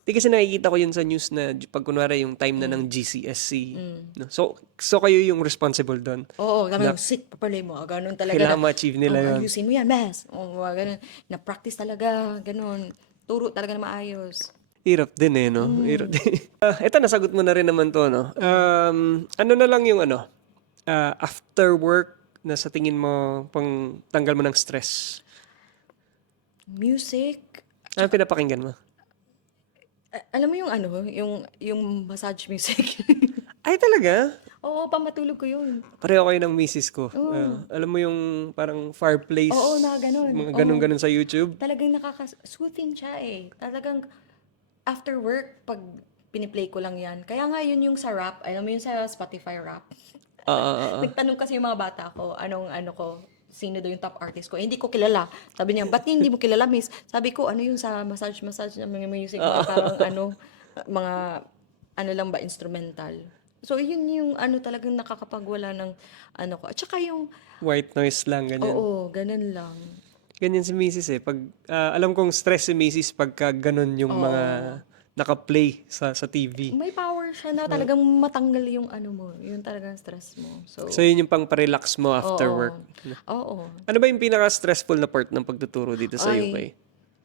Di kasi nakikita ko yun sa news na pag kunwari yung time na ng GCSE. No? So kayo yung responsible doon. Oo, kami yung sit, papalay mo. Ganun talaga. Kailangan ma-achieve nila yun. Ayusin mo yan, best. Ganun. Na-practice talaga. Ganun. Turo talaga na maayos. Hirap din no? Hirap din. Ito, nasagot mo na rin naman to, no? Ano na lang yung after work na sa tingin mo pang tanggal mo ng stress? Music. Ano pinapakinggan mo? Alam mo yung massage music. Ay, talaga? Oo, pamatulog ko yun. Pareho kayo ng misis ko. Alam mo yung parang fireplace? Oo, na ganun. Mga ganun-ganun sa YouTube? Talagang nakaka-soothing siya eh. Talagang after work, pag piniplay ko lang yan. Kaya nga yun yung sa rap, alam mo yun sa Spotify rap. Nagtanong kasi yung mga bata ko, sino daw yung top artist ko. Hindi ko kilala. Sabi niya, ba't hindi mo kilala, miss? Sabi ko, ano yung sa massage na mga music, parang mga, lang ba, instrumental. So, yun yung talagang nakakapagwala ng ko. At saka yung... White noise lang, ganyan. Oo, ganun lang. Ganyan si Mrs. Pag, alam kong stress si Mrs. pagka ganun yung mga naka-play sa TV. May power siya na talagang matanggal yung mo, yung talagang stress mo. So, yun yung pang parelax mo after work. Oo. Ano ba yung pinaka-stressful na part ng pagtuturo dito sa UK?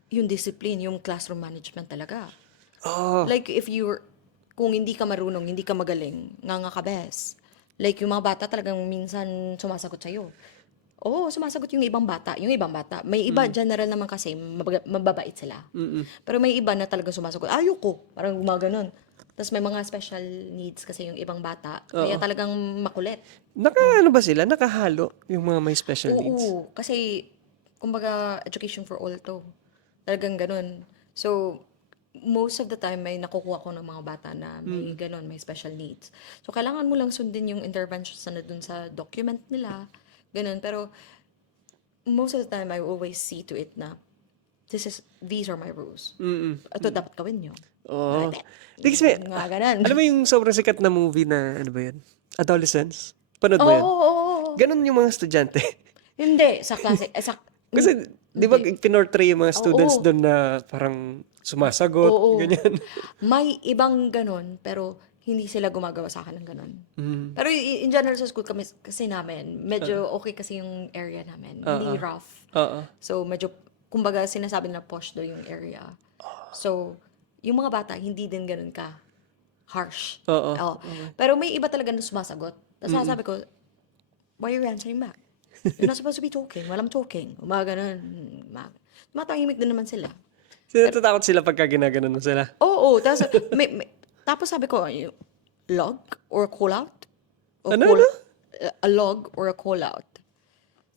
Yung discipline, yung classroom management talaga. Oh. Like, kung hindi ka marunong, hindi ka magaling, nga ka best. Like, yung mga bata talagang minsan sumasagot sa'yo. Oo, sumasagot yung ibang bata. May iba, general naman kasi, mababait sila. Pero may iba na talagang sumasagot, ayoko. Parang gumaganon. Tapos may mga special needs kasi yung ibang bata. Kaya talagang makulit. Ano ba sila? Nakahalo yung mga may special needs? Oo, kasi, kumbaga, education for all to. Talagang ganun. So, most of the time, may nakukuha ko ng mga bata na may ganun, may special needs. So, kailangan mo lang sundin yung interventions na dun sa document nila. Ganun. Pero, most of the time, I always see to it na, these are my rules. Ito dapat gawin nyo. Oo. Kasi, Nga ganun. alam mo yung sobrang sikat na movie na, ano ba yan? Adolescence? Panood mo yan? Oo. Ganun yung mga estudyante. Hindi, sa klase, Kasi, di ba, pinortray yung mga students doon na parang Sumasagot, Oo. ganyan. May ibang ganon, pero hindi sila gumagawa sa akin ng ganon. Pero in general sa school kami kasi namin, medyo okay kasi yung area namin. Hindi rough. Oo. So, medyo, kumbaga, sinasabi na posh daw yung area. So, yung mga bata, hindi din ganun ka harsh. Oo. Oo. Pero may iba talaga na sumasagot. Tapos sasabi ko, why are you answering back? You're not supposed to be talking while I'm talking. Umaga ganun. Matahimik din naman sila. Natatakot sila pagka ginaganon mo sila. Oo. Tapos sabi ko, log or call out? Ano? A log or a call out.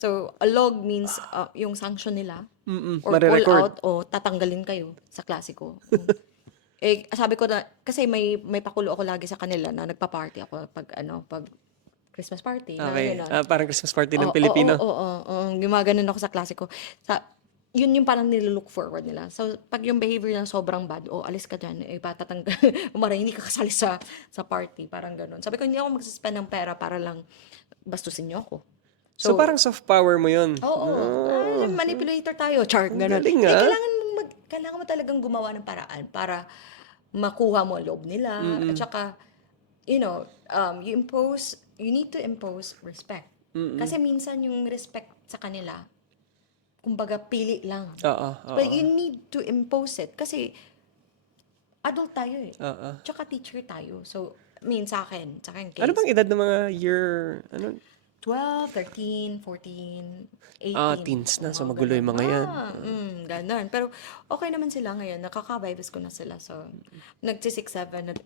So, a log means yung sanction nila. Or call Mare-record. out o tatanggalin kayo sa klase ko. Sabi ko na, kasi may pakulo ako lagi sa kanila na nagpa-party ako pag Christmas party. Okay. Na, Parang Christmas party ng Oo, Pilipino. oo. Gumaganon ako sa klase ko. Yun yung parang nililook forward nila. So, pag yung behavior na sobrang bad, alis ka dyan, patatanggal, umaray, hindi ka kasali sa party, parang ganun. Sabi ko, hindi ako magsuspend ng pera para lang bastusin niyo ako. So, parang soft power mo yun. Oo. Manipulator tayo. Char, ganun. galing, ah. Kailangan mo talagang gumawa ng paraan para makuha mo ang loob nila. At saka, you need to impose respect. Kasi minsan yung respect sa kanila, kumbaga pili lang. Oo. But you need to impose it. Kasi, adult tayo eh. Oo. Tsaka teacher tayo. So, sa akin case. Ano bang edad ng mga year, 12, 13, 14, 18. teens na. So, Oo, magulo yung mga yan. Ganun. Pero, okay naman sila ngayon. Nakaka-vibes ko na sila. So, nagsi 6-7 at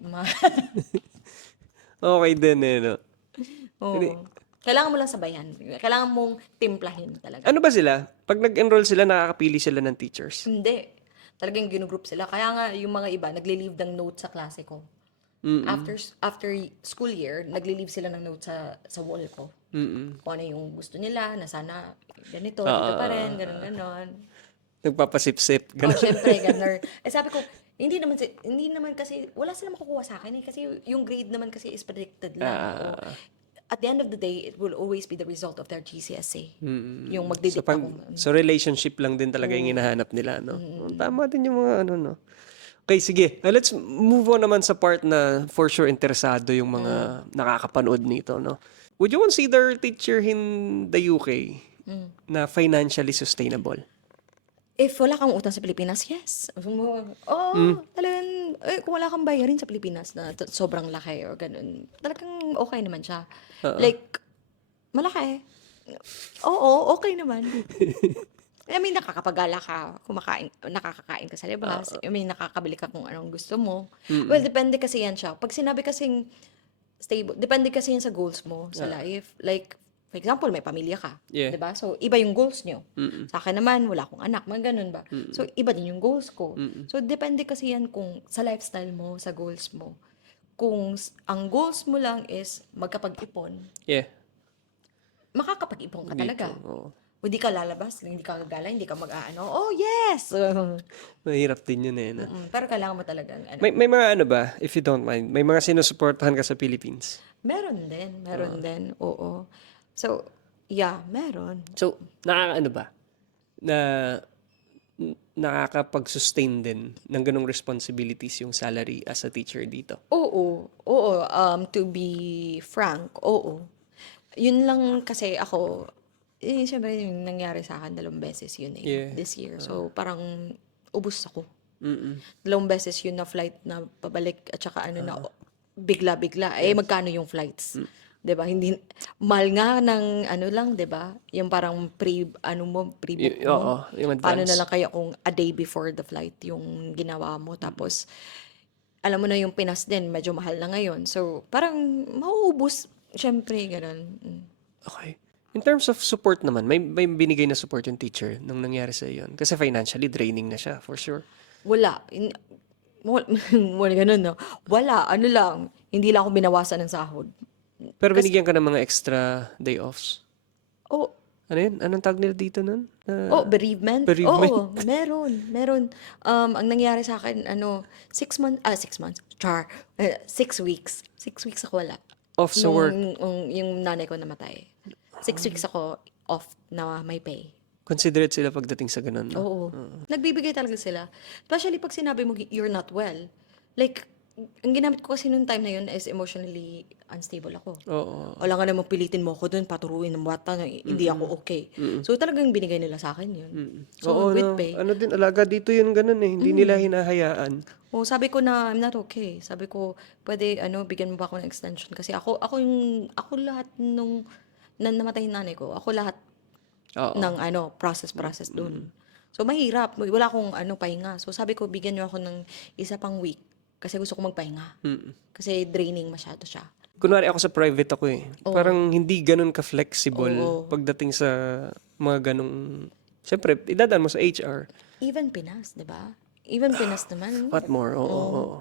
Okay din no? Oo. Kailangan mo lang sabayan. Kailangan mong timplahin talaga. Ano ba sila? Pag nag-enroll sila, nakakapili sila ng teachers? Hindi. Talagang ginugroup sila. Kaya nga, yung mga iba, nagli-leave ng note sa klase ko. After school year, nagli-leave sila ng note sa wall ko. Kung ano yung gusto nila, na sana ganito, dito pa rin, ganon. Nagpapasip-sip. Ganun. Syempre, ganon. Sabi ko, hindi naman kasi, wala sila makukuha sa akin kasi yung grade naman kasi is predicted lang. At the end of the day, it will always be the result of their GCSE. Yung magdidik ako. So, relationship lang din talaga yung hinahanap nila, no? Tama din yung mga no? Okay, sige. Let's move on naman sa part na for sure interesado yung mga nakakapanood nito, no? Would you consider teacher in the UK na financially sustainable? If wala kang utang sa Pilipinas, yes. Talagang, kung wala kang bayarin sa Pilipinas na sobrang laki or ganun, talagang okay naman siya. Like, malaki. Oo, okay naman. Nakakapagala ka, nakakakain ka sa labas. Nakakabili ka kung anong gusto mo. Well, depende kasi yan siya. Pag sinabi kasing stable, depende kasi yan sa goals mo sa life. Like, for example, may pamilya ka. Yeah. Diba? So, iba yung goals nyo. Sa akin naman, wala akong anak. Mga ganun ba? So, iba din yung goals ko. So, depende kasi yan kung sa lifestyle mo, sa goals mo. Kung ang goals mo lang is magkapag-ipon, Yeah. makakapag-ipon ka talaga. Oo. Hindi ka lalabas, hindi ka gagala, hindi ka mag-aano. Oh, yes! Mahirap din yun no? Pero kailangan mo talagang May mga ano ba, if you don't mind, may mga sinusuportahan ka sa Philippines? Meron din. Oo. So, yeah, meron. So, nakakaano ba? Na nakakapag-sustain din ng ganong responsibilities yung salary as a teacher dito? Oo. To be frank, oo. Yun lang kasi ako, syempre yung nangyari sa akin 2 beses yun Yeah. this year. So, parang ubus ako. 2 beses yun na flight na pabalik at saka bigla-bigla. Magkano yung flights? 'Di ba? Hindi mahal nga ng lang, 'di ba? Yung parang pre-book mo. Oo, yung advance. Paano na lang kaya kung a day before the flight yung ginawa mo tapos alam mo na yung Pinas din medyo mahal na ngayon. So, parang mauubos syempre ganun. Okay. In terms of support naman, may binigay na support yung teacher nung nangyari sa yun? Kasi financially draining na siya, for sure. Wala. Wala ganun, no? Wala. Lang. Hindi lang ako binawasan ng sahod. Pero binigyan ka ng mga extra day offs? Oh, Ano yun? Anong tag nila dito nun? bereavement? Bereavement. Oo, meron. Ang nangyari sa akin, 6 months, 6 weeks. 6 weeks ako wala. Off sa work? Yung nanay ko namatay. 6 weeks ako off na may pay. considerate sila pagdating sa ganun, no? Oo. Nagbibigay talaga sila. Especially pag sinabi mo, you're not well. Like, ang ginamit ko kasi nung time na yun is emotionally unstable ako. Oo. Wala nga naman pilitin mo ako dun, paturuin ng bata na hindi ako okay. So, talagang binigay nila sa akin yun. So, Oo, with no. pay. Ano din, alaga dito yun ganun eh. Hindi nila hinahayaan. Oh, sabi ko na I'm not okay. Sabi ko, pwede bigyan mo ba ako ng extension kasi ako lahat nung namatay yung nanay ko. Ako lahat Oo. ng process dun. So mahirap, wala akong pahinga. So sabi ko bigyan niyo ako ng isa pang week kasi gusto ko magpahinga. Kasi draining masyado siya. Kunwari ako sa private ako eh. Parang hindi ganun ka-flexible Oo. pagdating sa mga ganung... Siyempre, idadaan mo sa HR. Even Pinas, 'di ba? Even Pinas naman. What more? Oo.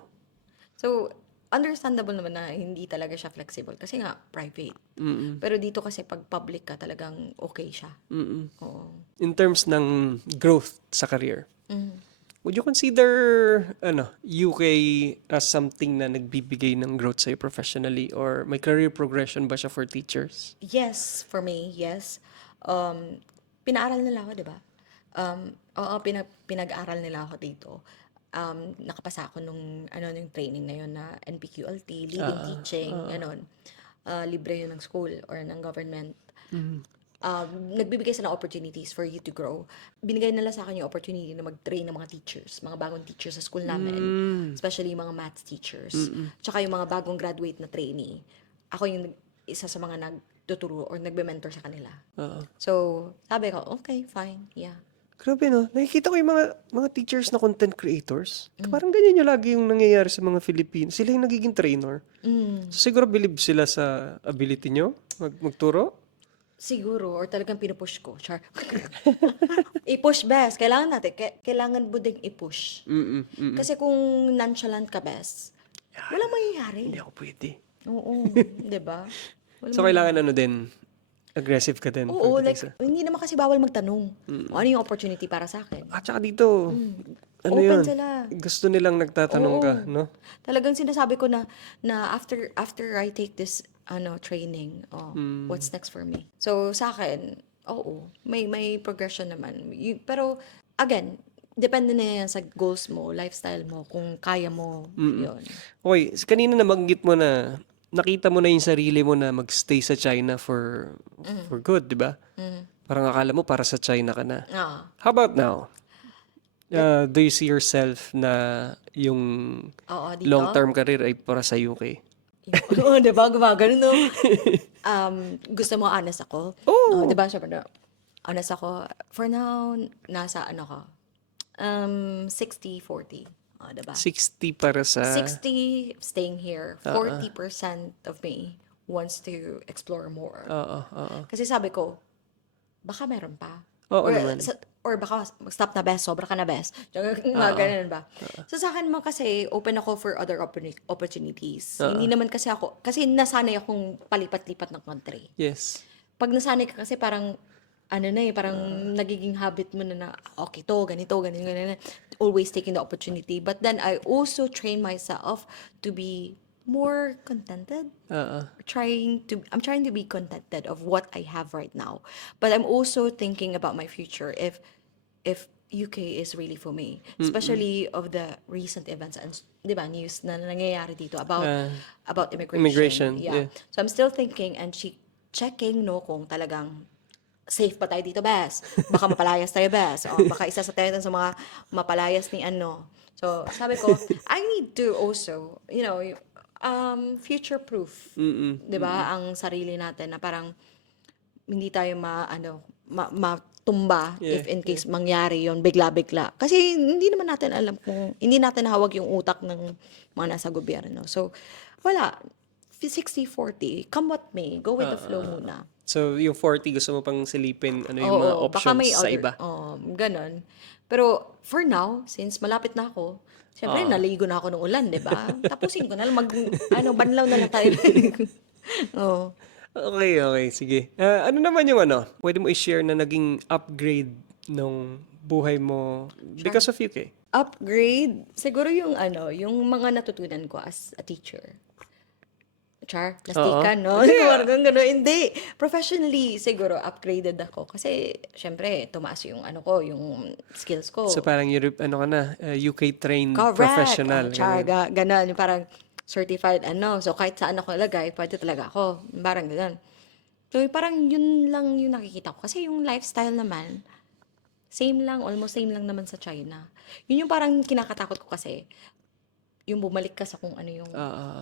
So understandable naman na hindi talaga siya flexible kasi nga private. Pero dito kasi pag public ka talagang okay siya. Oo. In terms ng growth sa career, would you consider UK as something na nagbibigay ng growth sa'yo professionally or may career progression ba siya for teachers? Yes, for me, yes. Pinaaral nila ako, 'di ba? Oo, pinag-aral nila ako dito. Nakapasa ako nung training na yun na NPQLT, leading teaching, ganon. Libre yun ng school or ng government. Nagbibigay sila ng opportunities for you to grow. Binigay nila sa akin yung opportunity na mag-train ng mga teachers, mga bagong teachers sa school namin, especially yung mga maths teachers, tsaka yung mga bagong graduate na trainee. Ako yung isa sa mga nagtuturo or nagbe-mentor sa kanila. So, sabi ko, okay, fine, yeah. Grabe no, nakikita ko yung mga teachers na content creators. Parang ganyan yung lagi yung nangyayari sa mga Filipino. Sila yung nagiging trainer. So siguro believe sila sa ability nyo magturo? Siguro, or talagang pinupush ko. Char. I-push best. Kailangan natin. Kailangan buding i-push. Kasi kung nonchalant ka best, walang mangyayari. Hindi ako pwede. Oo. Diba? So kailangan din, aggressive ka din. Oo, pagdating like, sa- hindi naman kasi bawal magtanong. Ano yung opportunity para sa akin? At saka dito, ano Open yun? sila. Gusto nilang nagtatanong ka, no? Talagang sinasabi ko na after I take this training, what's next for me? So sa akin, oo, may progression naman. Pero again, depende na yan sa goals mo, lifestyle mo, kung kaya mo, yun. Okay, kanina nabanggit mo na nakita mo na yung sarili mo na magstay sa China for good, di ba? Parang akala mo para sa China ka na. How about now? Do you see yourself na yung Oo, dito. long-term career ay para sa UK? Oo, diba? Gumagano, no? Gusto mo honest ako? Oo. Diba, syempre, honest ako. For now, nasa ko? 60-40. Diba? 60 para sa... 60 staying here. 40% of me wants to explore more. Oo. Kasi sabi ko, baka meron pa. Oo or, naman. or baka stop na best, sobra ka na best. Mga ganun ba? So sa akin naman kasi, open ako for other opportunities. Hindi naman kasi kasi nasanay akong palipat-lipat ng country. Yes. Pag nasanay ka kasi parang, parang nagiging habit mo na okay to, ganito, ganito. Always taking the opportunity. But then I also train myself to be more contented. I'm trying to be contented of what I have right now. But I'm also thinking about my future if UK is really for me. Especially of the recent events and 'di ba news na nangyayari dito about immigration. Yeah. So I'm still thinking and checking kung talagang safe pa tayo dito, bes. Baka mapalayas tayo, bes. O, baka isa sa tayo sa mga mapalayas ni ano. So, sabi ko, I need to also, future-proof. 'Di ba? Ang sarili natin na parang hindi tayo matumba if in case mangyari yon bigla-bigla. Kasi hindi naman natin alam hindi natin hawag yung utak ng mga nasa gobyerno. So, wala. 60-40, come what may, go with the flow muna. So, yung 40 gusto mo pang silipin, yung mga Baka may options sa iba? Ganon. Pero for now, since malapit na ako, syempre naligo na ako ng ulan, 'di ba? Tapusin ko na lang banlaw na lang tayo. Oo. Okay, sige. Ano naman yung pwede mo i-share na naging upgrade nung buhay mo because of UK? Upgrade, siguro yung yung mga natutunan ko as a teacher. Char, plastikan, no? Parang gano'n. Hindi. Professionally, siguro, upgraded ako. Kasi, syempre, tumaas yung ano ko, yung skills ko. So parang ano ka na, UK trained Correct. professional. Char, ganun. ganon. Yung parang certified, ano. So, kahit saan ako ilagay, pwede talaga ako. Parang ganon. So, parang yun lang yung nakikita ko. Kasi yung lifestyle naman, same lang, almost same lang naman sa China. Yun yung parang kinakatakot ko kasi, yung bumalik ka sa kung ano yung,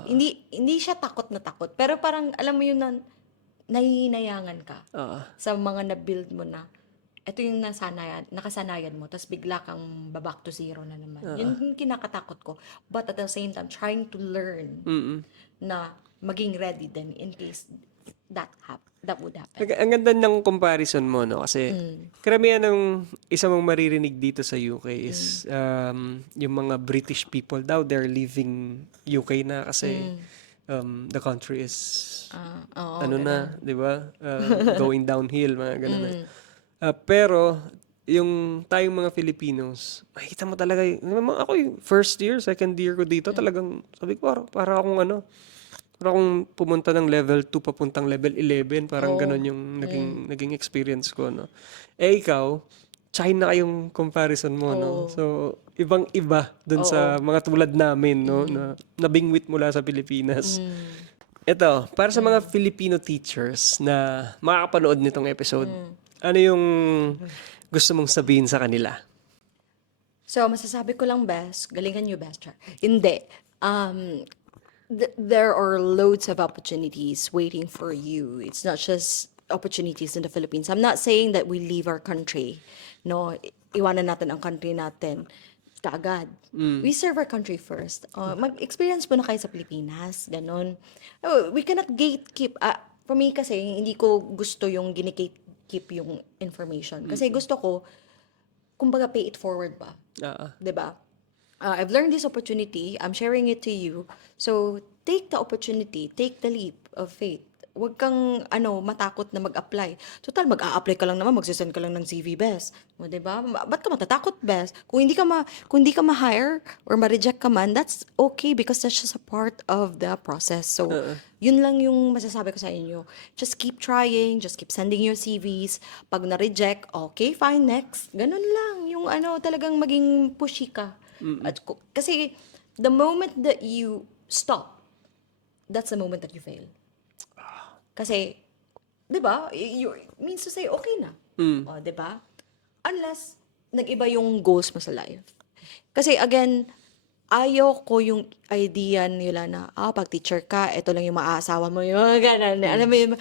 hindi siya takot na takot, pero parang, alam mo yun na, nahihinayangan ka sa mga na-build mo na, ito yung nakasanayan mo, tapos bigla kang back to zero na naman. Yun yung kinakatakot ko. But at the same time, trying to learn na maging ready din in case that would happen. Ang ganda ng comparison mo, no? Kasi karamihan ng isa mong maririnig dito sa UK is yung mga British people daw, they're leaving UK na kasi the country is di ba? Going downhill, mga ganun. Pero yung tayong mga Filipinos, makita mo talaga, ako yung first year, second year ko dito, talagang sabi ko, para akong para akong pumunta ng level 2 papuntang level 11, parang ganun yung naging experience ko, no. Ikaw, China kayong comparison mo, no. So, ibang-iba dun sa mga tulad namin, no, na nabingwit mula sa Pilipinas. Ito, para sa mga Filipino teachers na makakapanood nitong episode, ano yung gusto mong sabihin sa kanila? So, masasabi ko lang, best, galingan nyo, best, Char. Hindi. There are loads of opportunities waiting for you. It's not just opportunities in the Philippines. I'm not saying that we leave our country. No, iwanan natin ang country natin kaagad. We serve our country first. Mag-experience mo na kayo sa Pilipinas. Ganon. We cannot gatekeep. For me kasi, hindi ko gusto yung gine-gatekeep yung information. Kasi gusto ko, kumbaga pay it forward ba? Diba? I've learned this opportunity. I'm sharing it to you. So, take the opportunity. Take the leap of faith. Huwag kang, matakot na mag-apply. Total, mag-a-apply ka lang naman, magsisend ka lang ng CV, best. O, diba? Ba't ka matatakot, best? Kung hindi ka ma-hire or ma-reject ka man, that's okay because that's just a part of the process. So, yun lang yung masasabi ko sa inyo. Just keep trying, just keep sending your CVs. Pag na-reject, okay, fine, next. Ganun lang. Yung talagang maging pushy ka. Kasi the moment that you stop, that's the moment that you fail. Kasi, di ba, means to say, okay na. O, di ba? Unless, nag-iba yung goals mo sa life. Kasi, again, ayaw ko yung idea nila na, pag teacher ka, ito lang yung maaasawa mo. Yung ganun. Alam mo yun,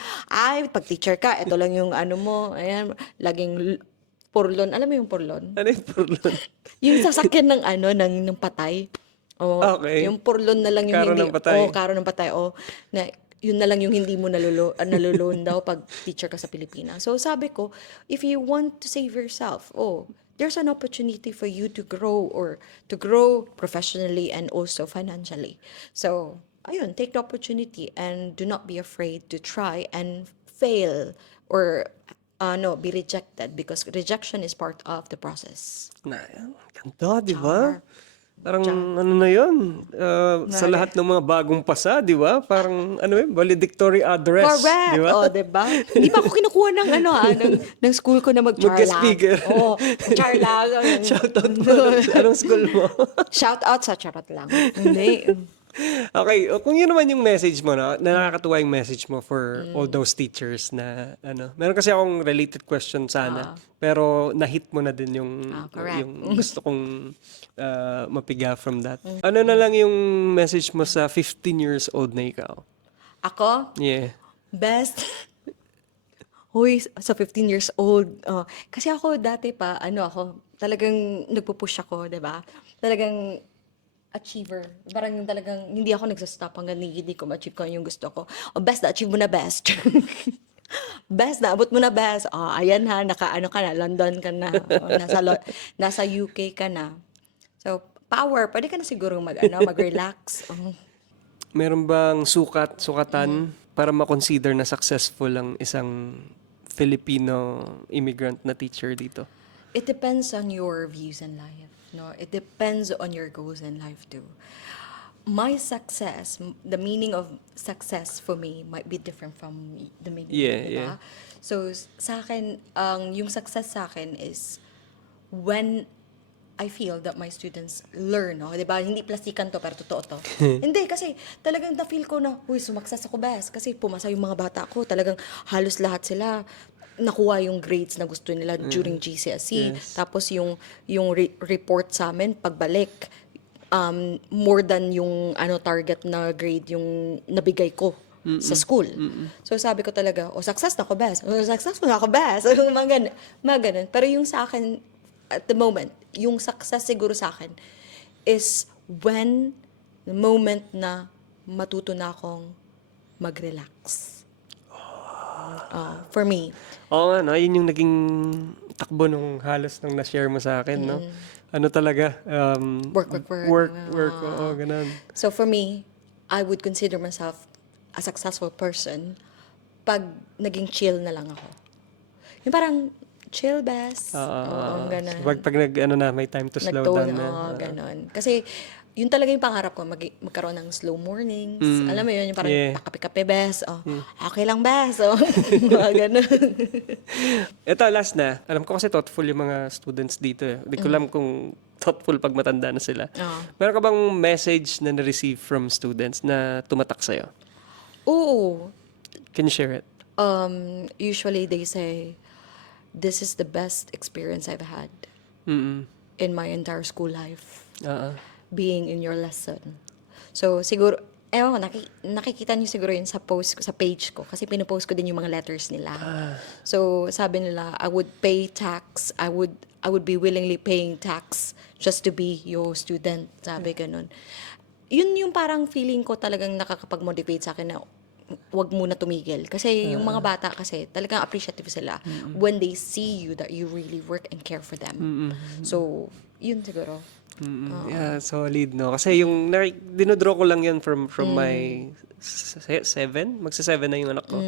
pag teacher ka, ito lang yung ayan, laging purlon. Alam mo yung purlon? Ano yung purlon? Yung sasakyan ng patay. Okay. Yung purlon na lang yung Karo hindi. ng patay. Karo ng patay. Na, yun na lang yung hindi mo nalulon daw pag teacher ka sa Pilipinas. So sabi ko, if you want to save yourself, there's an opportunity for you to grow or to grow professionally and also financially. So, ayun, take the opportunity and do not be afraid to try and fail or be rejected because rejection is part of the process. Ganda, di ba? Parang ano na yun, sa lahat ng mga bagong pasa, di ba? Parang valedictory address, Correct. di ba? Di ba? Hindi pa ako kinukuha ng ng school ko na mag-char Mag-guest lang. speaker. Char lang. Shoutout mo. Anong school mo? Shout out sa charot lang. Hindi. Okay, kung yun naman yung message mo, na nakakatuwa yung message mo for all those teachers na meron kasi akong related question sana, pero na-hit mo na din yung gusto kong mapiga from that. Ano na lang yung message mo sa 15 years old na ikaw? Ako? Yeah. Best. Hoy, sa 15 years old. Kasi ako dati pa, talagang nagpo-push ako, 'di ba? Talagang achiever. Parang yung talagang hindi ako nagsastop hanggang hindi ko ma-achieve ko yung gusto ko. Best, na-achieve mo na best. Best, naabot mo na best. Ayan ha, ka na, London ka na. Nasa UK ka na. So, power, pwede ka na siguro mag-relax. Meron bang sukatan para ma-consider na successful ang isang Filipino immigrant na teacher dito? It depends on your views in life. No, it depends on your goals in life too. my success, the meaning of success for me might be different from the meaning, Yeah, diba? yeah. So, sa akin, yung success sa akin is when I feel that my students learn, no? Diba? Hindi plastikan to, pero totoo to. Hindi, kasi talagang na-feel ko na, uy, sumakses ako, best. Kasi pumasa yung mga bata ko. Talagang halos lahat sila nakuha yung grades na gusto nila during GCSE. Yes. Tapos yung report sa amin, pagbalik, more than yung target na grade yung nabigay ko sa school. So sabi ko talaga, success na ako, best. Successful na ako, best. Mga ganun. Pero yung sa akin, at the moment, yung success siguro sa akin is when the moment na matuto na akong mag-relax. For me. Oo nga, no? Yun yung naging takbo nung halos nung na-share mo sa akin, no? Ano talaga? Work. Oo, ganun. So for me, I would consider myself a successful person pag naging chill na lang ako. Yung parang chill best. Oo, ganun. Pag may time to slow down na. Oo, ganun. Kasi yun talaga yung pangarap ko, magkaroon ng slow mornings. Alam mo yun, yung parang pakape-kape best. Okay lang best. Mga ganun. Ito, last na. Alam ko kasi thoughtful yung mga students dito. Hindi ko alam kung thoughtful pag matanda na sila. Meron ka bang message na na-receive from students na tumatak sa'yo? Oo. Can you share it? Usually they say, this is the best experience I've had in my entire school life. Being in your lesson. So, siguro, ewan ko, nakikita niyo siguro yun sa post ko, sa page ko. Kasi pinupost ko din yung mga letters nila. So, sabi nila, I would pay tax. I would be willingly paying tax just to be your student. Sabi ganun. Yun yung parang feeling ko talagang nakakapag-motivate sa akin na wag muna tumigil. Kasi yung mga bata kasi talagang appreciative sila when they see you that you really work and care for them. So, yun siguro. Yeah, solid, no? Kasi yung dinodraw ko lang yan from my 7? Magsa-7 na yung anak ko.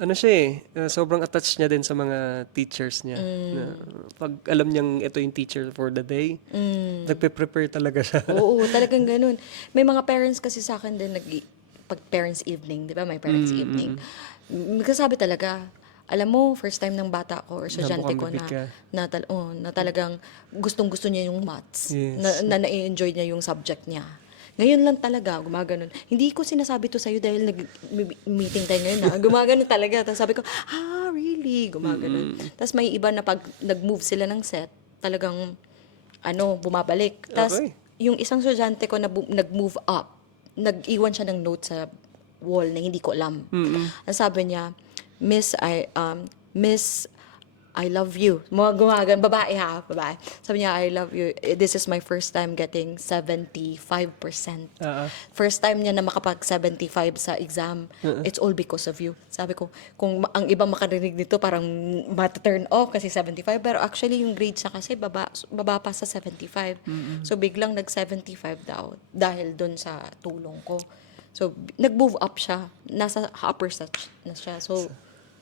Ano siya sobrang attached niya din sa mga teachers niya. Na, pag alam niyang ito yung teacher for the day, nagpe-prepare talaga siya. Oo, talagang ganun. May mga parents kasi sa akin din pag parents evening, di ba? May parents evening. Magsasabi talaga, alam mo, first time ng bata ko or estudyante ko na talagang gustong-gusto niya yung maths. Yes. Na na-enjoy niya yung subject niya. Ngayon lang talaga, gumaganon. Hindi ko sinasabi to sa'yo dahil nag-meeting tayo ngayon na gumaganon talaga. Tapos sabi ko, really? Gumaganon. Tapos may iba na pag nag-move sila ng set, talagang, bumabalik. Tapos yung isang estudyante ko na nag-move up, nag-iwan siya ng note sa wall na hindi ko alam. Ang sabi niya, Miss, I love you. Mga gumagan, babae. Sabi niya, I love you. This is my first time getting 75%. First time niya na makapag-75 sa exam. It's all because of you. Sabi ko, kung ang ibang makarinig nito, parang mata-turn off kasi 75. Pero actually, yung grade siya kasi baba pa sa 75. So, biglang nag-75 daw dahil dun sa tulong ko. So, nag-move up siya. Nasa upper stage na siya. So,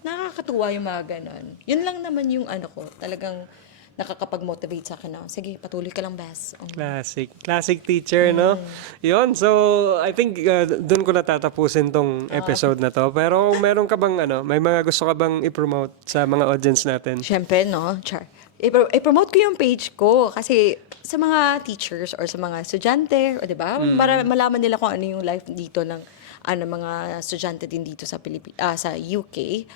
nakakatuwa yung mga ganon. Yun lang naman yung talagang nakakapag-motivate sa akin na, sige, patuloy ka lang, best. Classic teacher, no? Yun, so, I think doon ko natatapusin tong episode na to. Pero meron ka bang, may mga gusto ka bang i-promote sa mga audience natin? Siyempre, no? Char. I-promote ko yung page ko kasi sa mga teachers or sa mga estudyante, o diba? Para malaman nila kung ano yung life dito ng mga estudyante din dito sa sa UK.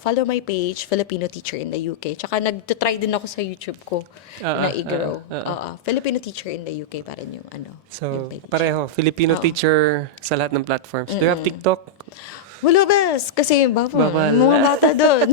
Follow my page, Filipino Teacher in the UK. Tsaka nag-try din ako sa YouTube ko na i-grow. Filipino Teacher in the UK pa rin yung So, yung page. pareho. Filipino teacher sa lahat ng platforms. Do you have TikTok? Wala, bes. Kasi bawal. Bawal. Mga bata doon.